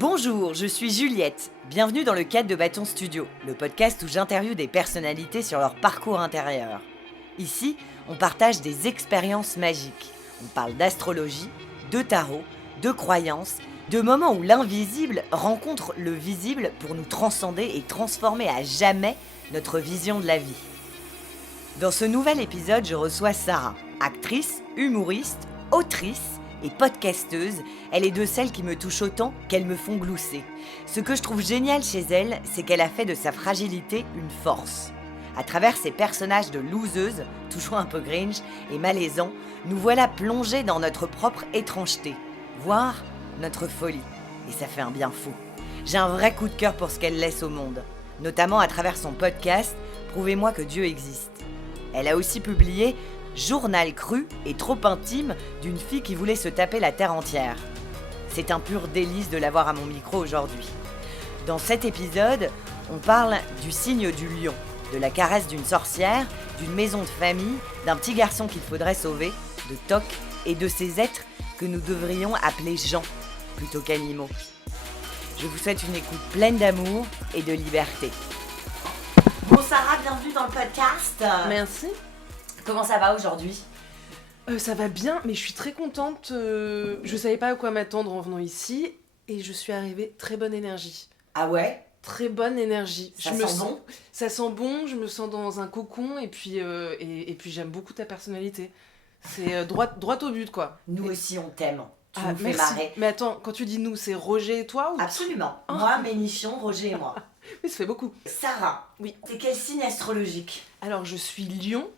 Bonjour, je suis Juliette. Bienvenue dans le cadre de Bâton Studio, le podcast où j'interviewe des personnalités sur leur parcours intérieur. Ici, on partage des expériences magiques. On parle d'astrologie, de tarot, de croyances, de moments où l'invisible rencontre le visible pour nous transcender et transformer à jamais notre vision de la vie. Dans ce nouvel épisode, je reçois Sarah, actrice, humoriste, autrice et podcasteuse. Elle est de celles qui me touchent autant qu'elles me font glousser. Ce que je trouve génial chez elle, c'est qu'elle a fait de sa fragilité une force. À travers ses personnages de loseuse, toujours un peu grinch et malaisant, nous voilà plongés dans notre propre étrangeté, voire notre folie. Et ça fait un bien fou. J'ai un vrai coup de cœur pour ce qu'elle laisse au monde, notamment à travers son podcast « Prouvez-moi que Dieu existe ». Elle a aussi publié « Journal cru et trop intime d'une fille qui voulait se taper la terre entière ». C'est un pur délice de l'avoir à mon micro aujourd'hui. Dans cet épisode, on parle du signe du lion, de la caresse d'une sorcière, d'une maison de famille, d'un petit garçon qu'il faudrait sauver, de Toc et de ces êtres que nous devrions appeler gens plutôt qu'animaux. Je vous souhaite une écoute pleine d'amour et de liberté. Bon Sarah, bienvenue dans le podcast. Merci. Comment ça va aujourd'hui ? Ça va bien, mais je suis très contente. Je savais pas à quoi m'attendre en venant ici et je suis arrivée très bonne énergie. Ah ouais ? Très bonne énergie. Ça sent bon ? Ça sent bon, je me sens dans un cocon et puis j'aime beaucoup ta personnalité. C'est droit au but quoi. Nous aussi on t'aime. Tu nous fais merci. marrer. Mais attends, quand tu dis nous, c'est Roger et toi ou... Absolument. Oh. Moi, mes nichons, Roger et moi. Oui, ça fait beaucoup. Sarah, Oui. T'es quel signe astrologique ? Alors je suis Lion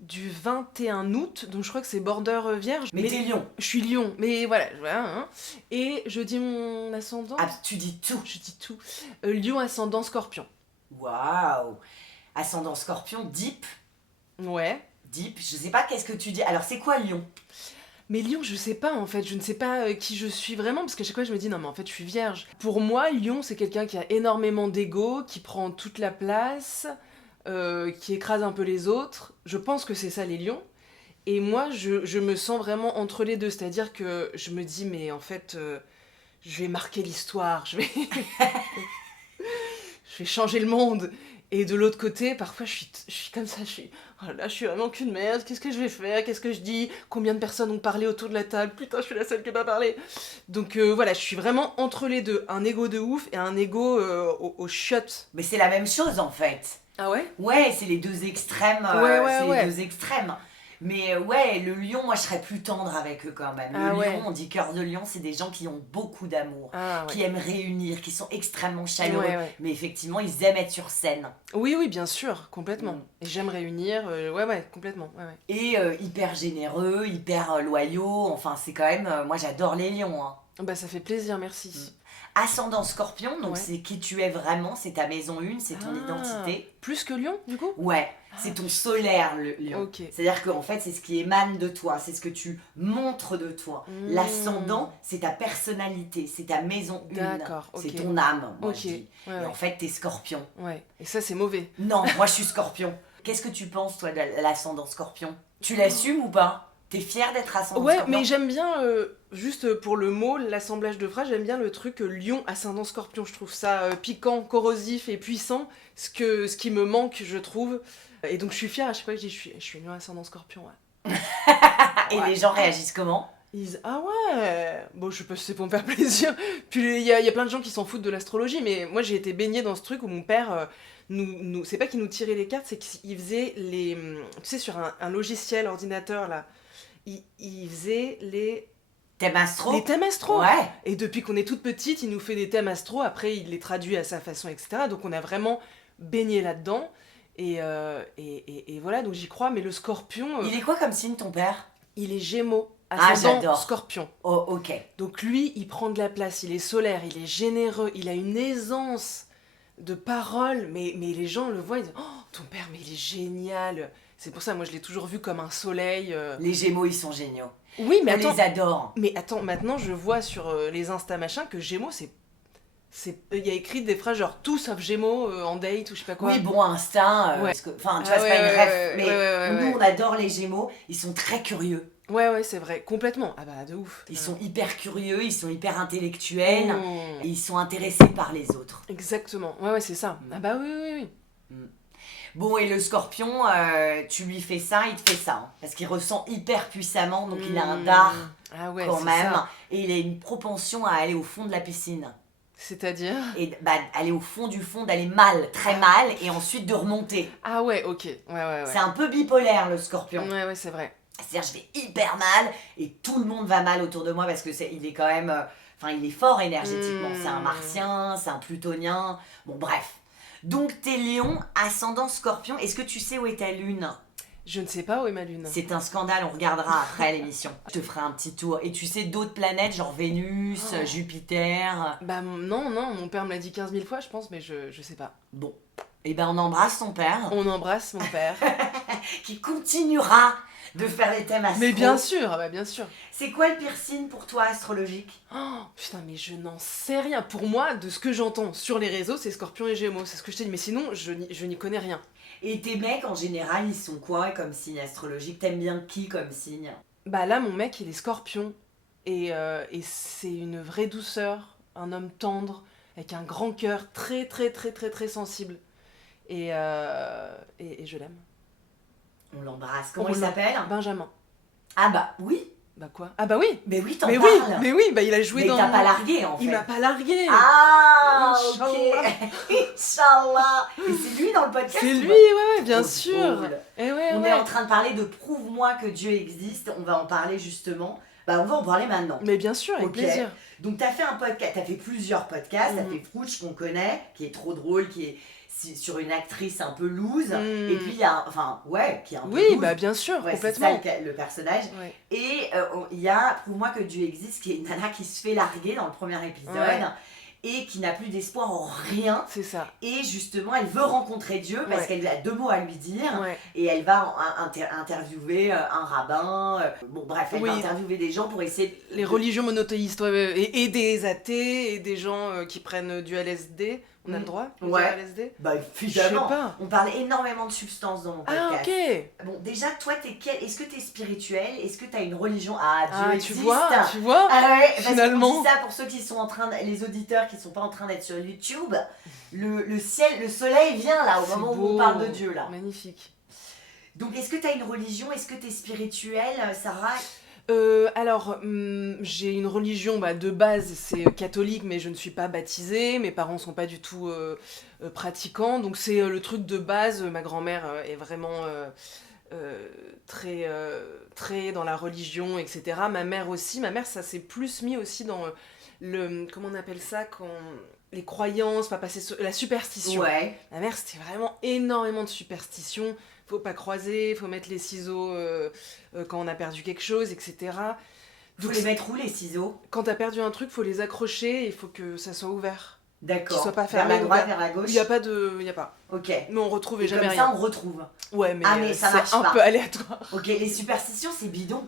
du 21 août, donc je crois que c'est border vierge. Mais t'es lion. Je suis Lion, mais voilà. Hein. Et je dis mon ascendant. Ah, tu dis tout. Je dis tout. Lion ascendant Scorpion. Waouh. Ascendant Scorpion, deep. Ouais. Deep, je sais pas qu'est-ce que tu dis. Alors c'est quoi Lion ? Mais Lion, je sais pas en fait, je ne sais pas qui je suis vraiment, parce qu'à chaque fois je me dis non mais en fait je suis vierge. Pour moi, Lion c'est quelqu'un qui a énormément d'ego, qui prend toute la place, qui écrase un peu les autres. Je pense que c'est ça les lions. Et moi je me sens vraiment entre les deux, c'est-à-dire que je me dis mais en fait je vais marquer l'histoire, je vais changer le monde. Et de l'autre côté, parfois je suis comme ça, oh là, je suis vraiment qu'une merde, qu'est-ce que je vais faire, qu'est-ce que je dis, combien de personnes ont parlé autour de la table, putain je suis la seule qui n'a pas parlé. Donc voilà, je suis vraiment entre les deux, un ego de ouf et un ego au chiottes. Mais c'est la même chose en fait. Ah ouais ? Ouais, c'est les deux extrêmes. Les deux extrêmes. Mais ouais, le lion, moi je serais plus tendre avec eux quand même. Le lion, on dit cœur de lion, c'est des gens qui ont beaucoup d'amour, qui aiment réunir, qui sont extrêmement chaleureux. Mais effectivement, ils aiment être sur scène. Oui, bien sûr, complètement. Et j'aime réunir, complètement. Ouais. Et hyper généreux, hyper loyaux. Enfin, c'est quand même... moi j'adore les lions. Hein. Bah ça fait plaisir, merci. Ascendant Scorpion, donc c'est qui tu es vraiment, c'est ta maison 1, c'est ton identité. Plus que Lion, du coup ? Ouais, c'est ton solaire, le lion. Okay. C'est-à-dire qu'en fait, c'est ce qui émane de toi, c'est ce que tu montres de toi. L'ascendant, c'est ta personnalité, c'est ta maison 1. D'accord, ok. C'est ton âme, moi je dis. Ouais, et en fait, t'es Scorpion. Ouais, et ça c'est mauvais. Non, moi je suis Scorpion. Qu'est-ce que tu penses, toi, de l'ascendant Scorpion ? Tu l'assumes ou pas ? T'es fière d'être ascendant Scorpion ? Ouais, mais j'aime bien, juste pour le mot, l'assemblage de phrases, j'aime bien le truc lion ascendant Scorpion. Je trouve ça piquant, corrosif et puissant, ce qui me manque, je trouve. Et donc je suis fière à chaque fois que je dis je suis lion ascendant Scorpion, ouais. Et les gens réagissent comment ? Ils disent ah ouais, bon je sais pas si c'est pour me faire plaisir. Puis il y a plein de gens qui s'en foutent de l'astrologie, mais moi j'ai été baignée dans ce truc où mon père... nous c'est pas qu'il nous tirait les cartes, c'est qu'il faisait les... Tu sais, sur un logiciel ordinateur, là, il faisait les... Thèmes astro ? Les thèmes astro. Ouais. Et depuis qu'on est toute petite, il nous fait des thèmes astro, après il les traduit à sa façon, etc. Donc on a vraiment baigné là-dedans. Et voilà, donc j'y crois, mais le Scorpion... Il est quoi comme signe, ton père ? Il est Gémeaux, ascendant Scorpion. Oh, ok. Donc lui, il prend de la place, il est solaire, il est généreux, il a une aisance de parole, mais les gens le voient, ils disent « Oh, ton père, mais il est génial !» C'est pour ça, moi, je l'ai toujours vu comme un soleil. Les Gémeaux, ils sont géniaux. Oui, mais on les adore. Mais attends, maintenant, je vois sur les Insta machin que Gémeaux, il y a écrit des phrases genre tout sauf Gémeaux en date ou je sais pas quoi. Oui, bon, instinct, parce que, enfin, tu vois, c'est pas une ref, mais nous, on adore les Gémeaux, ils sont très curieux. Ouais, c'est vrai, complètement. Ah bah, de ouf. Ils sont hyper curieux, ils sont hyper intellectuels, Mmh. et ils sont intéressés par les autres. Exactement. Ouais, c'est ça. Ah bah oui. Bon, et le scorpion, tu lui fais ça, il te fait ça. Hein, parce qu'il ressent hyper puissamment, donc il a un dard Ah ouais, quand c'est même. ça. Et il a une propension à aller au fond de la piscine. C'est-à-dire? Et aller au fond du fond, d'aller mal, très mal, et ensuite de remonter. Ah ouais, ok. Ouais. C'est un peu bipolaire, le scorpion. Ouais, c'est vrai. C'est-à-dire, je vais hyper mal, et tout le monde va mal autour de moi, parce que il est quand même... il est fort énergétiquement. C'est un martien, c'est un plutonien. Bon, bref. Donc, t'es lion, ascendant scorpion. Est-ce que tu sais où est ta lune ? Je ne sais pas où est ma lune. C'est un scandale, on regardera après l'émission. Je te ferai un petit tour. Et tu sais d'autres planètes, genre Vénus, Jupiter. Bah non, mon père me l'a dit 15 000 fois, je pense, mais je sais pas. Bon. Eh ben, on embrasse ton père, On embrasse mon père. qui continuera de faire les thèmes astro. Mais bien sûr, bah bien sûr. C'est quoi le pire signe pour toi, astrologique ? Oh, putain, mais je n'en sais rien. Pour moi, de ce que j'entends sur les réseaux, c'est Scorpion et Gémeaux, c'est ce que je t'ai dit. Mais sinon, je n'y connais rien. Et tes mecs, en général, ils sont quoi comme signe astrologique ? T'aimes bien qui comme signe ? Bah là, mon mec, il est Scorpion. Et c'est une vraie douceur, un homme tendre, avec un grand cœur, très sensible. Et je l'aime. On l'embrasse. Comment il s'appelle ? Benjamin. Ah bah oui. Bah quoi ? Ah bah oui. Mais oui, t'en Mais parles. oui, bah il a joué Mais dans... t'as pas largué, en fait. Il m'a pas largué. Ah, Inch'Allah. ok. Inch'Allah. Et c'est lui dans le podcast ? C'est ou lui, pas ? ouais, bien Trop sûr. drôle. Et ouais, On est en train de parler de Prouve-moi que Dieu existe. On va en parler justement. Bah, on va en parler maintenant. Mais bien sûr, avec Ok. plaisir. Donc, t'as fait un podcast, t'as fait plusieurs podcasts. T'as Mhm. fait Frouch, qu'on connaît, qui est trop drôle, qui est sur une actrice un peu loose. Mhm. Et puis, il y a, qui est un peu Oui, loose. bah bien sûr, Ouais, complètement. c'est ça le personnage. Ouais. Et il y a Prouve-moi que Dieu existe, qui est une nana qui se fait larguer dans le premier épisode. Ouais. Et qui n'a plus d'espoir en rien. C'est ça. Et justement, elle veut rencontrer Dieu parce Ouais. qu'elle a 2 mots à lui dire. Ouais. Et elle va interviewer un rabbin. Bon, bref, elle va Oui. interviewer des gens pour essayer. Les religions monothéistes, ouais. Et des athées, et des gens qui prennent du LSD. On a le droit de Ouais. dire LSD ? Bah, Je sais évidemment. pas. On parle énormément de substances dans mon podcast. Ah, ok. Bon, déjà, toi, est-ce que t'es spirituel ? Est-ce que t'as une religion ? Ah, Dieu Ah, existe. tu vois Ah ouais, parce Finalement. qu'on dit ça pour ceux qui sont les auditeurs qui sont pas en train d'être sur YouTube. Le ciel, le soleil vient là au C'est moment où beau. on parle de Dieu là. Magnifique. Donc est-ce que tu as une religion ? Est-ce que tu es spirituelle, Sarah ? Alors, j'ai une religion de base, c'est catholique, mais je ne suis pas baptisée, mes parents sont pas du tout pratiquants, donc c'est le truc de base. Ma grand-mère est vraiment très dans la religion, etc. Ma mère aussi, ça s'est plus mis aussi dans comment on appelle ça, quand les croyances, pas passer la superstition. Ouais. Ma mère, c'était vraiment énormément de superstition. Faut pas croiser, faut mettre les ciseaux quand on a perdu quelque chose, etc. Faut les mettre où les ciseaux ? Quand t'as perdu un truc, faut les accrocher et il faut que ça soit ouvert. D'accord. Qu'ils soient pas vers fermés. la droite, vers la gauche. Il y a pas de... Y a pas. Ok. Mais on retrouve et Et jamais comme rien. ça, on retrouve. Ouais, mais, Ah, mais ça marche c'est un pas. peu aléatoire. Ok, les superstitions, c'est bidon.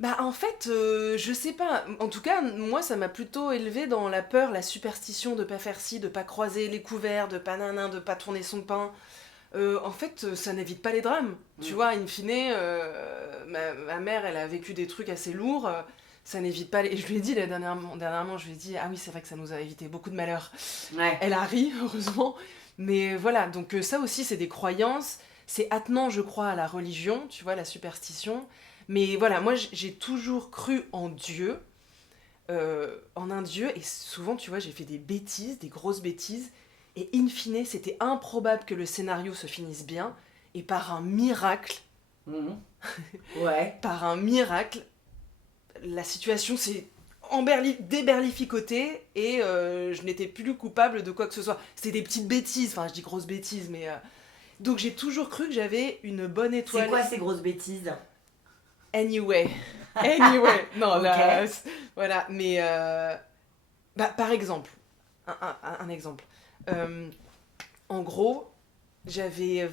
Bah en fait, je sais pas. En tout cas, moi, ça m'a plutôt élevé dans la peur, la superstition de pas faire ci, de pas croiser les couverts, de pas nanin, de pas tourner son pain. En fait, ça n'évite pas les drames. Tu vois, in fine, ma mère, elle a vécu des trucs assez lourds. Ça n'évite pas les... Et je lui ai dit dernièrement, je lui ai dit, ah oui, c'est vrai que ça nous a évité beaucoup de malheur. Ouais. Elle a ri, heureusement. Mais voilà, donc ça aussi, c'est des croyances. C'est attenant, je crois, à la religion, tu vois, la superstition. Mais voilà, moi, j'ai toujours cru en Dieu, en un Dieu. Et souvent, tu vois, j'ai fait des bêtises, des grosses bêtises. Et in fine, c'était improbable que le scénario se finisse bien. Et par un miracle, Ouais. par un miracle, la situation s'est déberlificotée et je n'étais plus coupable de quoi que ce soit. C'était des petites bêtises, enfin je dis grosses bêtises, mais... Donc j'ai toujours cru que j'avais une bonne étoile. C'est quoi ces grosses bêtises ? Anyway. Non, Ok. là... Voilà, mais... par exemple, un exemple. En gros, j'avais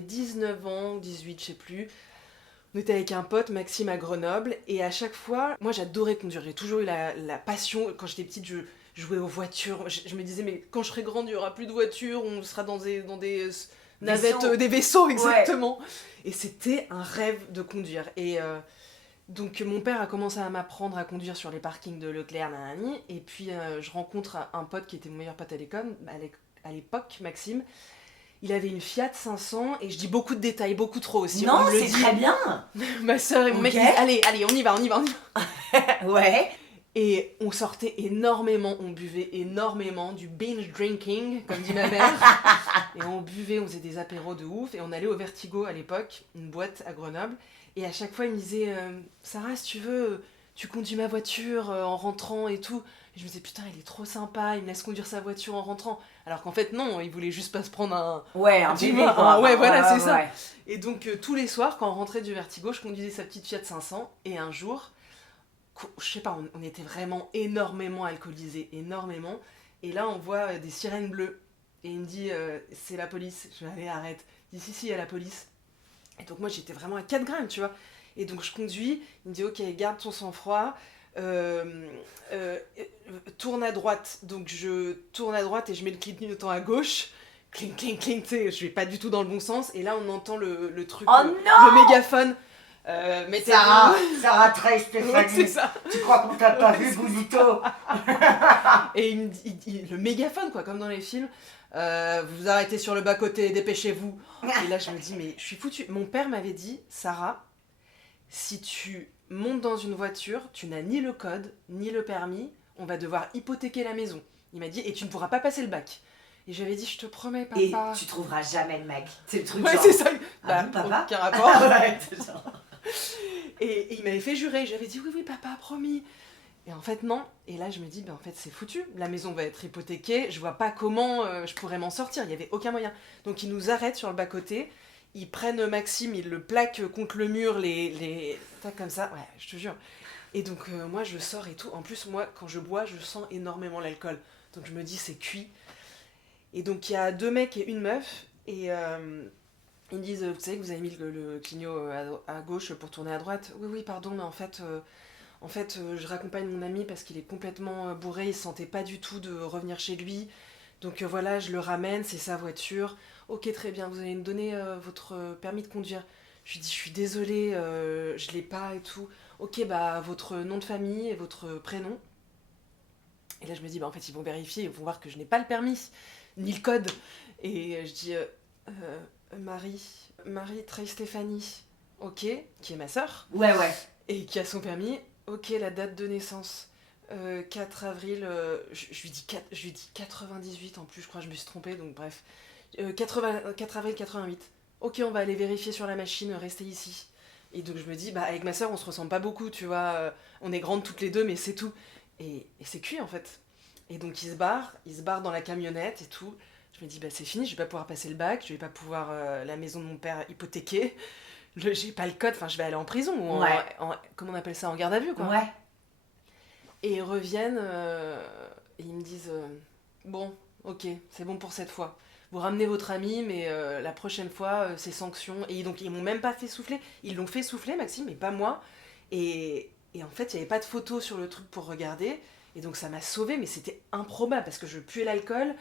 19 ans, 18, je sais plus. On était avec un pote, Maxime, à Grenoble, et à chaque fois, moi j'adorais conduire, j'ai toujours eu la passion. Quand j'étais petite, je jouais aux voitures, je me disais, mais quand je serai grande, il n'y aura plus de voitures, on sera dans des navette des vaisseaux, exactement. Ouais. Et c'était un rêve de conduire. Et donc mon père a commencé à m'apprendre à conduire sur les parkings de Leclerc, nanani, et puis je rencontre un pote qui était mon meilleur pote à l'époque, Maxime. Il avait une Fiat 500, et je dis beaucoup de détails, beaucoup trop aussi. Non, c'est très bien. Ma soeur et mon mec disent allez, on y va. Ouais. Et on sortait énormément, on buvait énormément, du binge drinking, comme dit ma mère. Et on buvait, on faisait des apéros de ouf, et on allait au Vertigo à l'époque, une boîte à Grenoble. Et à chaque fois, il me disait Sarah, si tu veux, tu conduis ma voiture en rentrant et tout. Et je me disais, putain, il est trop sympa, il me laisse conduire sa voiture en rentrant. Alors qu'en fait, non, il voulait juste pas se prendre un bébé, quoi. Ouais, voilà, c'est ça. Et donc, tous les soirs, quand on rentrait du Vertigo, je conduisais sa petite Fiat 500. Et un jour, je sais pas, on était vraiment énormément alcoolisés, énormément. Et là, on voit des sirènes bleues. Et il me dit, c'est la police. Je vais aller, arrête. Il dit, si, il y a la police. Et donc, moi, j'étais vraiment à 4 grammes, tu vois. Et donc, je conduis. Il me dit, ok, garde ton sang-froid. Tourne à droite. Donc je tourne à droite et je mets le clignotant à gauche. Cling, cling, cling, tu sais, je vais pas du tout dans le bon sens. Et là, on entend le truc, le mégaphone. Sarah Trey Stéphanie. Ouais, c'est ça. Tu crois qu'on t'a pas vu, Boulito? Et il me dit, le mégaphone, quoi, comme dans les films. Vous vous arrêtez sur le bas-côté, dépêchez-vous. Et là, je me dis, mais je suis foutue. Mon père m'avait dit, Sarah, si tu montes dans une voiture, tu n'as ni le code, ni le permis, on va devoir hypothéquer la maison. Il m'a dit, et tu ne pourras pas passer le bac. Et j'avais dit, je te promets, papa. Et tu trouveras jamais le mec. C'est le truc. Ouais, genre... c'est ça. Ah, papa. Aucun rapport. Ouais, c'est ça. Et il m'avait fait jurer. J'avais dit, oui, papa, promis. Et en fait, non. Et là, je me dis, en fait, c'est foutu. La maison va être hypothéquée. Je vois pas comment je pourrais m'en sortir. Il y avait aucun moyen. Donc, ils nous arrêtent sur le bas-côté. Ils prennent Maxime, ils le plaquent contre le mur, les tacs comme ça. Ouais, je te jure. Et donc, moi, je sors et tout. En plus, moi, quand je bois, je sens énormément l'alcool. Donc, je me dis, c'est cuit. Et donc, il y a 2 mecs et une meuf. Et ils me disent, vous savez que vous avez mis le clignot à gauche pour tourner à droite? Oui, pardon, mais en fait, je raccompagne mon ami parce qu'il est complètement bourré. Il se sentait pas du tout de revenir chez lui. Donc, voilà, je le ramène, c'est sa voiture. Ok, très bien, vous allez me donner votre permis de conduire. Je lui dis, je suis désolée, je l'ai pas et tout. Ok, bah, votre nom de famille et votre prénom. Et là, je me dis, en fait, ils vont vérifier, ils vont voir que je n'ai pas le permis, ni le code. Et je dis, Marie Trey Stéphanie, ok, qui est ma sœur. Ouais. Et qui a son permis. Ok, la date de naissance. 4 avril, je lui dis 98 en plus, je crois que je me suis trompée, donc bref. 4 avril 88. Ok, on va aller vérifier sur la machine, restez ici. Et donc je me dis, avec ma soeur, on se ressemble pas beaucoup, tu vois. On est grandes toutes les deux, mais c'est tout. Et c'est cuit, en fait. Et donc il se barre dans la camionnette et tout. Je me dis, c'est fini, je vais pas pouvoir passer le bac, je vais pas pouvoir la maison de mon père hypothéquée. J'ai pas le code, je vais aller en prison. Ou comment on appelle ça, en garde à vue, quoi. Ouais. Et ils reviennent et ils me disent, bon, ok, c'est bon pour cette fois. Vous ramenez votre ami, mais la prochaine fois, c'est sanction. Et donc, ils m'ont même pas fait souffler. Ils l'ont fait souffler, Maxime, mais pas moi. Et en fait, il n'y avait pas de photo sur le truc pour regarder. Et donc, ça m'a sauvée, mais c'était improbable, parce que je puais l'alcool.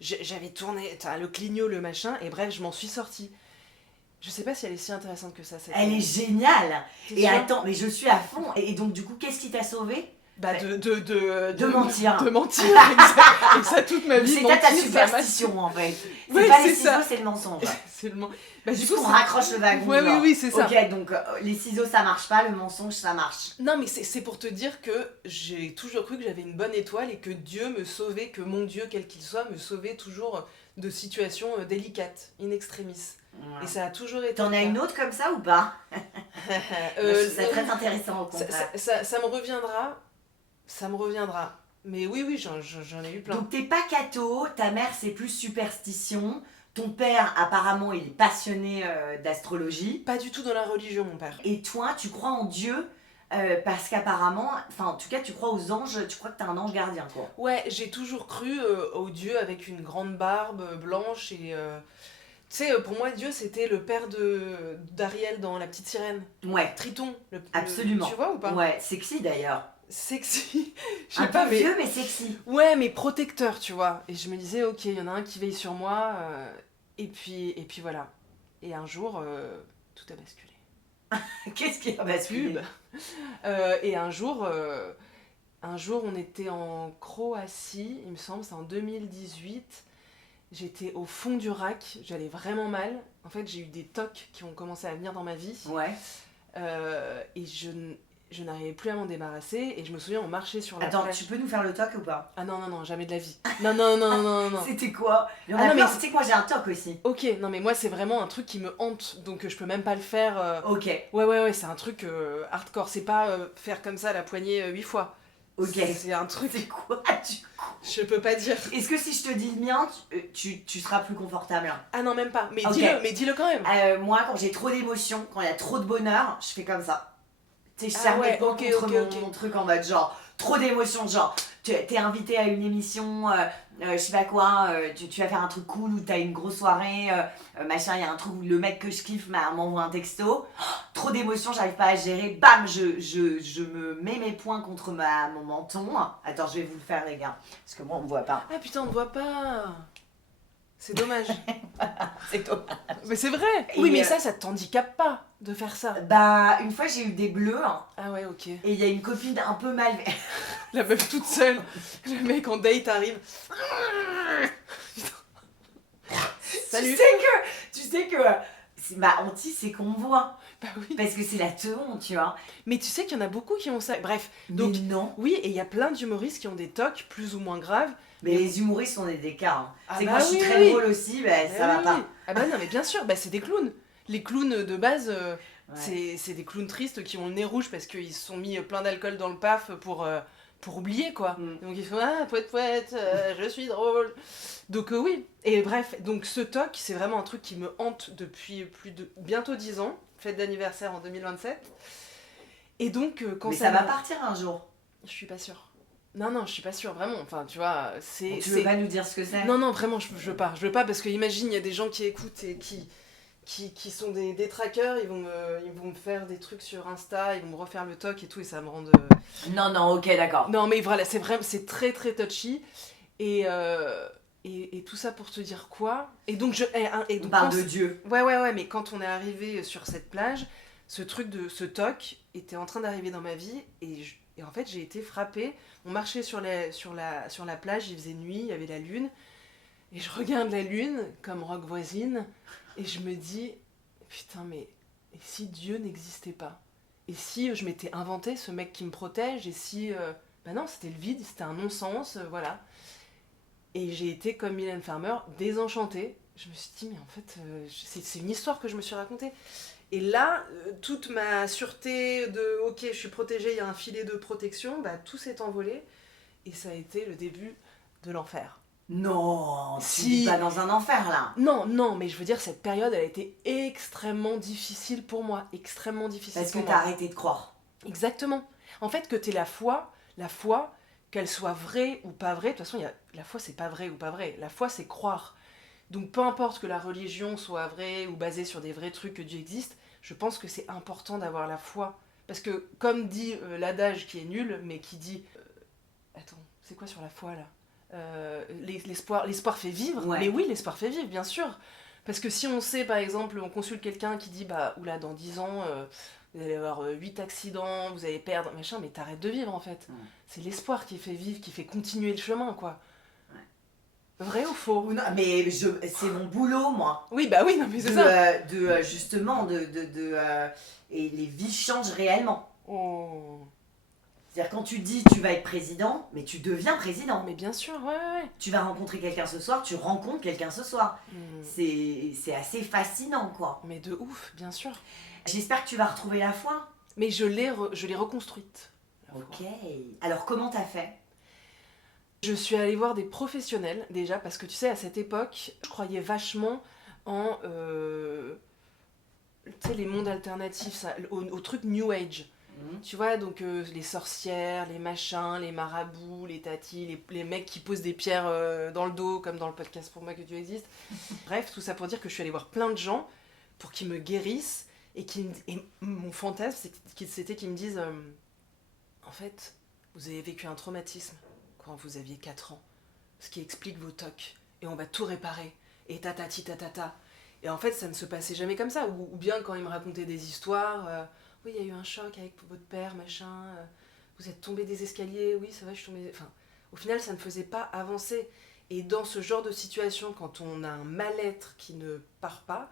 J'avais tourné le clignot, le machin, et bref, je m'en suis sortie. Je sais pas si elle est si intéressante que ça. Elle est géniale. Et attends, mais je suis à fond. Et donc, du coup, qu'est-ce qui t'a sauvée? De mentir. De mentir, exact. Et ça, toute ma vie, c'est mentir, ta superstition, en fait. C'est oui, pas c'est les ciseaux, ça. c'est le mensonge. C'est le du coup, on raccroche le wagon. Oui, c'est ça. Ok, donc les ciseaux, ça marche pas, le mensonge, ça marche. Non, mais c'est pour te dire que j'ai toujours cru que j'avais une bonne étoile et que Dieu me sauvait, que mon Dieu, quel qu'il soit, me sauvait toujours de situations délicates, in extremis. Ouais. Et ça a toujours été. T'en as une autre comme ça ou pas? C'est très intéressant, au contraire. Ça me reviendra. Ça me reviendra. Mais oui, j'en ai eu plein. Donc t'es pas catho, ta mère c'est plus superstition, ton père apparemment il est passionné d'astrologie. Pas du tout dans la religion, mon père. Et toi, tu crois en Dieu parce qu'apparemment, en tout cas tu crois aux anges, tu crois que t'es un ange gardien, quoi. Ouais, j'ai toujours cru au Dieu avec une grande barbe blanche et... Tu sais, pour moi, Dieu, c'était le père d'Ariel dans La Petite Sirène. Ouais. Triton. Absolument. Tu vois ou pas? Ouais, sexy d'ailleurs. Sexy. Un peu vieux, mais sexy. Ouais, mais protecteur, tu vois. Et je me disais, ok, il y en a un qui veille sur moi. Et puis voilà. Et un jour, tout a basculé. Qu'est-ce qui a basculé? Pub. Et un jour, on était en Croatie, il me semble, c'est en 2018. J'étais au fond du rack, j'allais vraiment mal. En fait, j'ai eu des tocs qui ont commencé à venir dans ma vie. Ouais. Et je n'arrivais plus à m'en débarrasser. Et je me souviens, on marchait sur la Attends, plage. tu peux nous faire le toc ou pas? Ah non, jamais de la vie. Non. C'était quoi? Il y en Ah a non, plein, mais tu sais que moi j'ai un toc aussi. Ok, non mais moi c'est vraiment un truc qui me hante, donc je peux même pas le faire. Ok, Ouais, c'est un truc hardcore. C'est pas faire comme ça la poignée 8 fois. ok. C'est un truc, C'est quoi du coup? je peux pas dire. Est-ce que si je te dis le mien, tu seras plus confortable? Ah non, même pas. Mais Ok. dis-le quand même. Moi, quand j'ai trop d'émotions, quand il y a trop de bonheur, je fais comme ça. Tu sais, je Ah serre ouais, mes poings ok, contre ok. mon truc en mode genre, trop d'émotions, genre, t'es invité à une émission, je sais pas quoi, tu vas faire un truc cool ou t'as une grosse soirée, machin, il y a un truc où le mec que je kiffe m'envoie un texto, trop d'émotions, j'arrive pas à gérer, bam, je me mets mes poings contre mon menton. Attends, je vais vous le faire les gars, parce que moi on me voit pas. Ah putain, on ne voit pas. C'est dommage. C'est dommage. Mais c'est vrai. Et Oui, mais ça t'handicape pas de faire ça. Bah, une fois j'ai eu des bleus, hein, Ah ouais, ok. et il y a une copine un peu mal. La meuf toute seule. Le mec en date arrive. Salut. Tu sais que ma hantise c'est qu'on me voit. Bah oui. Parce que c'est la teon, tu vois. Mais tu sais qu'il y en a beaucoup qui ont ça. Bref, Donc, donc non. oui, et il y a plein d'humoristes qui ont des tocs plus ou moins graves. Mais les humoristes sont des cas. Hein. Ah c'est bah que moi je suis oui, très oui. drôle aussi, bah, ça va oui, pas. oui. Ah bah non, mais bien sûr, bah c'est des clowns. Les clowns de base, Ouais. c'est des clowns tristes qui ont le nez rouge parce qu'ils se sont mis plein d'alcool dans le paf pour oublier quoi. Mm. Donc ils font ah poète, je suis drôle. Donc oui, et bref, donc ce toc c'est vraiment un truc qui me hante depuis plus de bientôt 10 ans, fête d'anniversaire en 2027. Et donc quand Mais ça ça va m'a- partir un jour. Je suis pas sûre. Non, je suis pas sûre, vraiment. Enfin, tu vois, c'est... Bon, tu c'est- veux pas nous dire ce que c'est? Non, vraiment, je veux pas. Je veux pas parce que imagine, il y a des gens qui écoutent et qui sont des détraqueurs, ils vont me faire des trucs sur Insta, ils vont me refaire le toc et tout, et ça me rend... Non, ok, d'accord. Non, mais voilà, c'est vraiment, c'est très très touchy. Et tout ça pour te dire quoi? Et donc, On donc parle quand de Dieu. Ouais, mais quand on est arrivé sur cette plage, ce truc de ce toc était en train d'arriver dans ma vie et en fait j'ai été frappée. On marchait sur la plage, il faisait nuit, il y avait la lune et je regarde la lune comme rock voisine et je me dis putain mais et si Dieu n'existait pas? Et si je m'étais inventé ce mec qui me protège et si bah non c'était le vide, c'était un non-sens, voilà. Et j'ai été comme Mylène Farmer, désenchantée. Je me suis dit, mais en fait, c'est une histoire que je me suis racontée. Et là, toute ma sûreté de, ok, je suis protégée, il y a un filet de protection, bah, tout s'est envolé. Et ça a été le début de l'enfer. Non, tu Si. vis pas dans un enfer là. Non, mais je veux dire, cette période, elle a été extrêmement difficile pour moi. Extrêmement difficile Parce que pour t'as moi. arrêté de croire. Exactement. En fait, que t'aies la foi, qu'elle soit vraie ou pas vraie, de toute façon, la foi, c'est pas vrai ou pas vrai. La foi, c'est croire. Donc, peu importe que la religion soit vraie ou basée sur des vrais trucs, que Dieu existe, je pense que c'est important d'avoir la foi. Parce que, comme dit l'adage qui est nul, mais qui dit... attends, c'est quoi sur la foi, là l'espoir fait vivre. Ouais. Mais oui, l'espoir fait vivre, bien sûr. Parce que si on sait, par exemple, on consulte quelqu'un qui dit, bah, oula, dans 10 ans... vous allez avoir 8 accidents, vous allez perdre, machin, mais t'arrêtes de vivre en fait. Mm. C'est l'espoir qui fait vivre, qui fait continuer le chemin, quoi. Ouais. Vrai ou faux? Ou non, mais c'est mon boulot, moi. Oui, bah oui, non, mais c'est ça. Justement, et les vies changent réellement. Oh. C'est-à-dire quand tu dis tu vas être président, mais tu deviens président. Mais bien sûr, ouais. Tu vas rencontrer quelqu'un ce soir, tu rencontres quelqu'un ce soir. Mm. C'est assez fascinant, quoi. Mais de ouf, bien sûr. J'espère que tu vas retrouver la foi. Mais je l'ai reconstruite. la foi. Ok. Alors comment t'as fait? Je suis allée voir des professionnels déjà parce que tu sais à cette époque je croyais vachement en tu sais les mondes alternatifs ça, au truc New Age. Tu vois, donc les sorcières, les machins, les marabouts, les tatis, les mecs qui posent des pierres dans le dos, comme dans le podcast Pour moi que Dieu existe. Bref, tout ça pour dire que je suis allée voir plein de gens pour qu'ils me guérissent et mon fantasme, c'était qu'ils me disent en fait, vous avez vécu un traumatisme quand vous aviez 4 ans, ce qui explique vos tocs, et on va tout réparer. et tatati tatata. Et en fait, ça ne se passait jamais comme ça. Ou bien quand il me racontait des histoires, oui, il y a eu un choc avec votre père, machin, vous êtes tombé des escaliers, oui, c'est vrai, je suis tombée... Enfin, au final, ça ne faisait pas avancer. Et dans ce genre de situation, quand on a un mal-être qui ne part pas,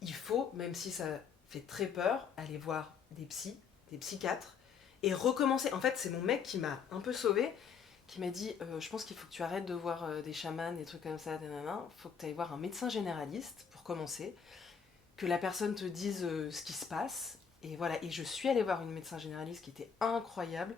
il faut, même si ça fait très peur, aller voir des psys, des psychiatres, et recommencer. En fait, c'est mon mec qui m'a un peu sauvée, qui m'a dit je pense qu'il faut que tu arrêtes de voir des chamans, des trucs comme ça, il faut que tu ailles voir un médecin généraliste pour commencer, que la personne te dise ce qui se passe. Et voilà, et je suis allée voir une médecin généraliste qui était incroyable,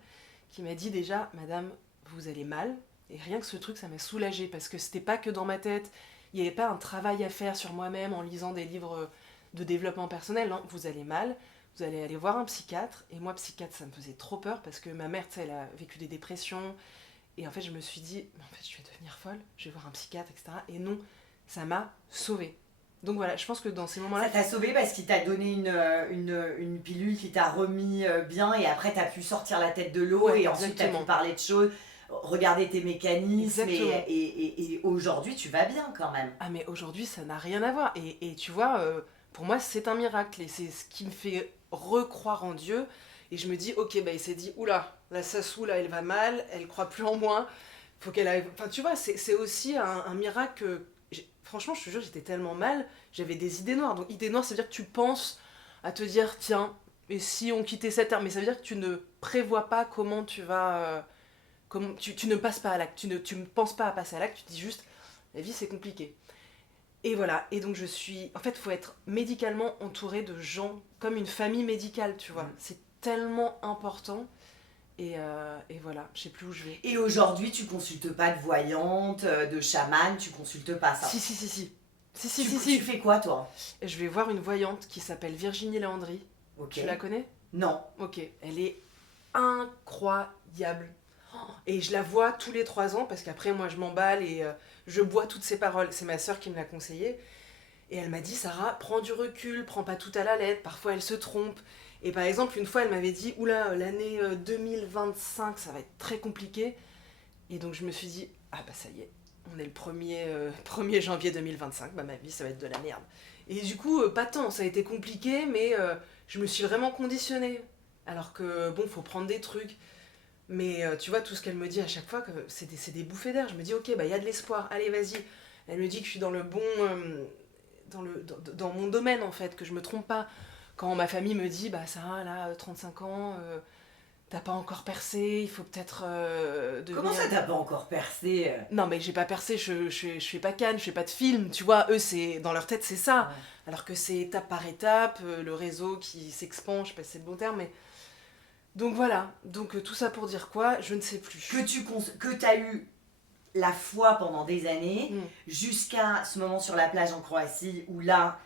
qui m'a dit déjà, madame, vous allez mal. Et rien que ce truc, ça m'a soulagée, parce que c'était pas que dans ma tête, il n'y avait pas un travail à faire sur moi-même en lisant des livres de développement personnel, non, vous allez mal, vous allez aller voir un psychiatre. Et moi, psychiatre, ça me faisait trop peur, parce que ma mère, tu sais, elle a vécu des dépressions, et en fait, je me suis dit, en fait, je vais devenir folle, je vais voir un psychiatre, etc. Et non, ça m'a sauvée. Donc voilà, je pense que dans ces moments-là... Ça t'a sauvée parce qu'il t'a donné une pilule qui t'a remis bien et après t'as pu sortir la tête de l'eau et ensuite t'as pu parler de choses, regarder tes mécanismes et aujourd'hui tu vas bien quand même. Ah mais aujourd'hui ça n'a rien à voir et tu vois, pour moi c'est un miracle et c'est ce qui me fait recroire en Dieu et je me dis ok bah il s'est dit oula, la Sassou là elle va mal, elle croit plus en moi, faut qu'elle aille... Enfin tu vois c'est aussi un miracle que... Franchement, je te jure, j'étais tellement mal, j'avais des idées noires. Donc, idées noires, ça veut dire que tu penses à te dire, tiens, et si on quittait cette terre? Mais ça veut dire que tu ne prévois pas comment tu vas... comment, tu ne passes pas à l'acte, tu ne penses pas à passer à l'acte, tu te dis juste, la vie, c'est compliqué. Et voilà, et donc je suis... En fait, il faut être médicalement entouré de gens, comme une famille médicale, tu vois. C'est tellement important. Et voilà, je sais plus où je vais. Et aujourd'hui, tu consultes pas de voyante, de chamane, tu consultes pas ça? Si. Tu fais quoi, toi? Je vais voir une voyante qui s'appelle Virginie Léandry. Okay. Tu la connais? Non. Ok, elle est incroyable. Et je la vois tous les 3 ans parce qu'après, moi, je m'emballe et je bois toutes ses paroles. C'est ma sœur qui me l'a conseillé. Et elle m'a dit, Sarah, prends du recul, prends pas tout à la lettre. Parfois, elle se trompe. Et par exemple, une fois, elle m'avait dit, oula, l'année 2025, ça va être très compliqué. Et donc, je me suis dit, ah bah ça y est, on est le 1er janvier 2025, bah ma vie, ça va être de la merde. Et du coup, pas tant, ça a été compliqué, mais je me suis vraiment conditionnée. Alors que, bon, faut prendre des trucs. Mais tu vois, tout ce qu'elle me dit à chaque fois, que c'est des bouffées d'air. Je me dis, ok, bah il y a de l'espoir, allez, vas-y. Elle me dit que je suis dans le bon... dans mon domaine, en fait, que je me trompe pas. Quand ma famille me dit, bah Sarah, là, 35 ans, t'as pas encore percé, il faut peut-être devenir... Comment ça, t'as pas encore percé? Non, mais j'ai pas percé, je fais pas Cannes, je fais pas de film, tu vois, eux, c'est dans leur tête, c'est ça. Ouais. Alors que c'est étape par étape, le réseau qui s'expand, je sais pas si c'est le bon terme, mais... Donc voilà, donc tout ça pour dire quoi, je ne sais plus. Que t'as eu la foi pendant des années, jusqu'à ce moment sur la plage en Croatie, où là...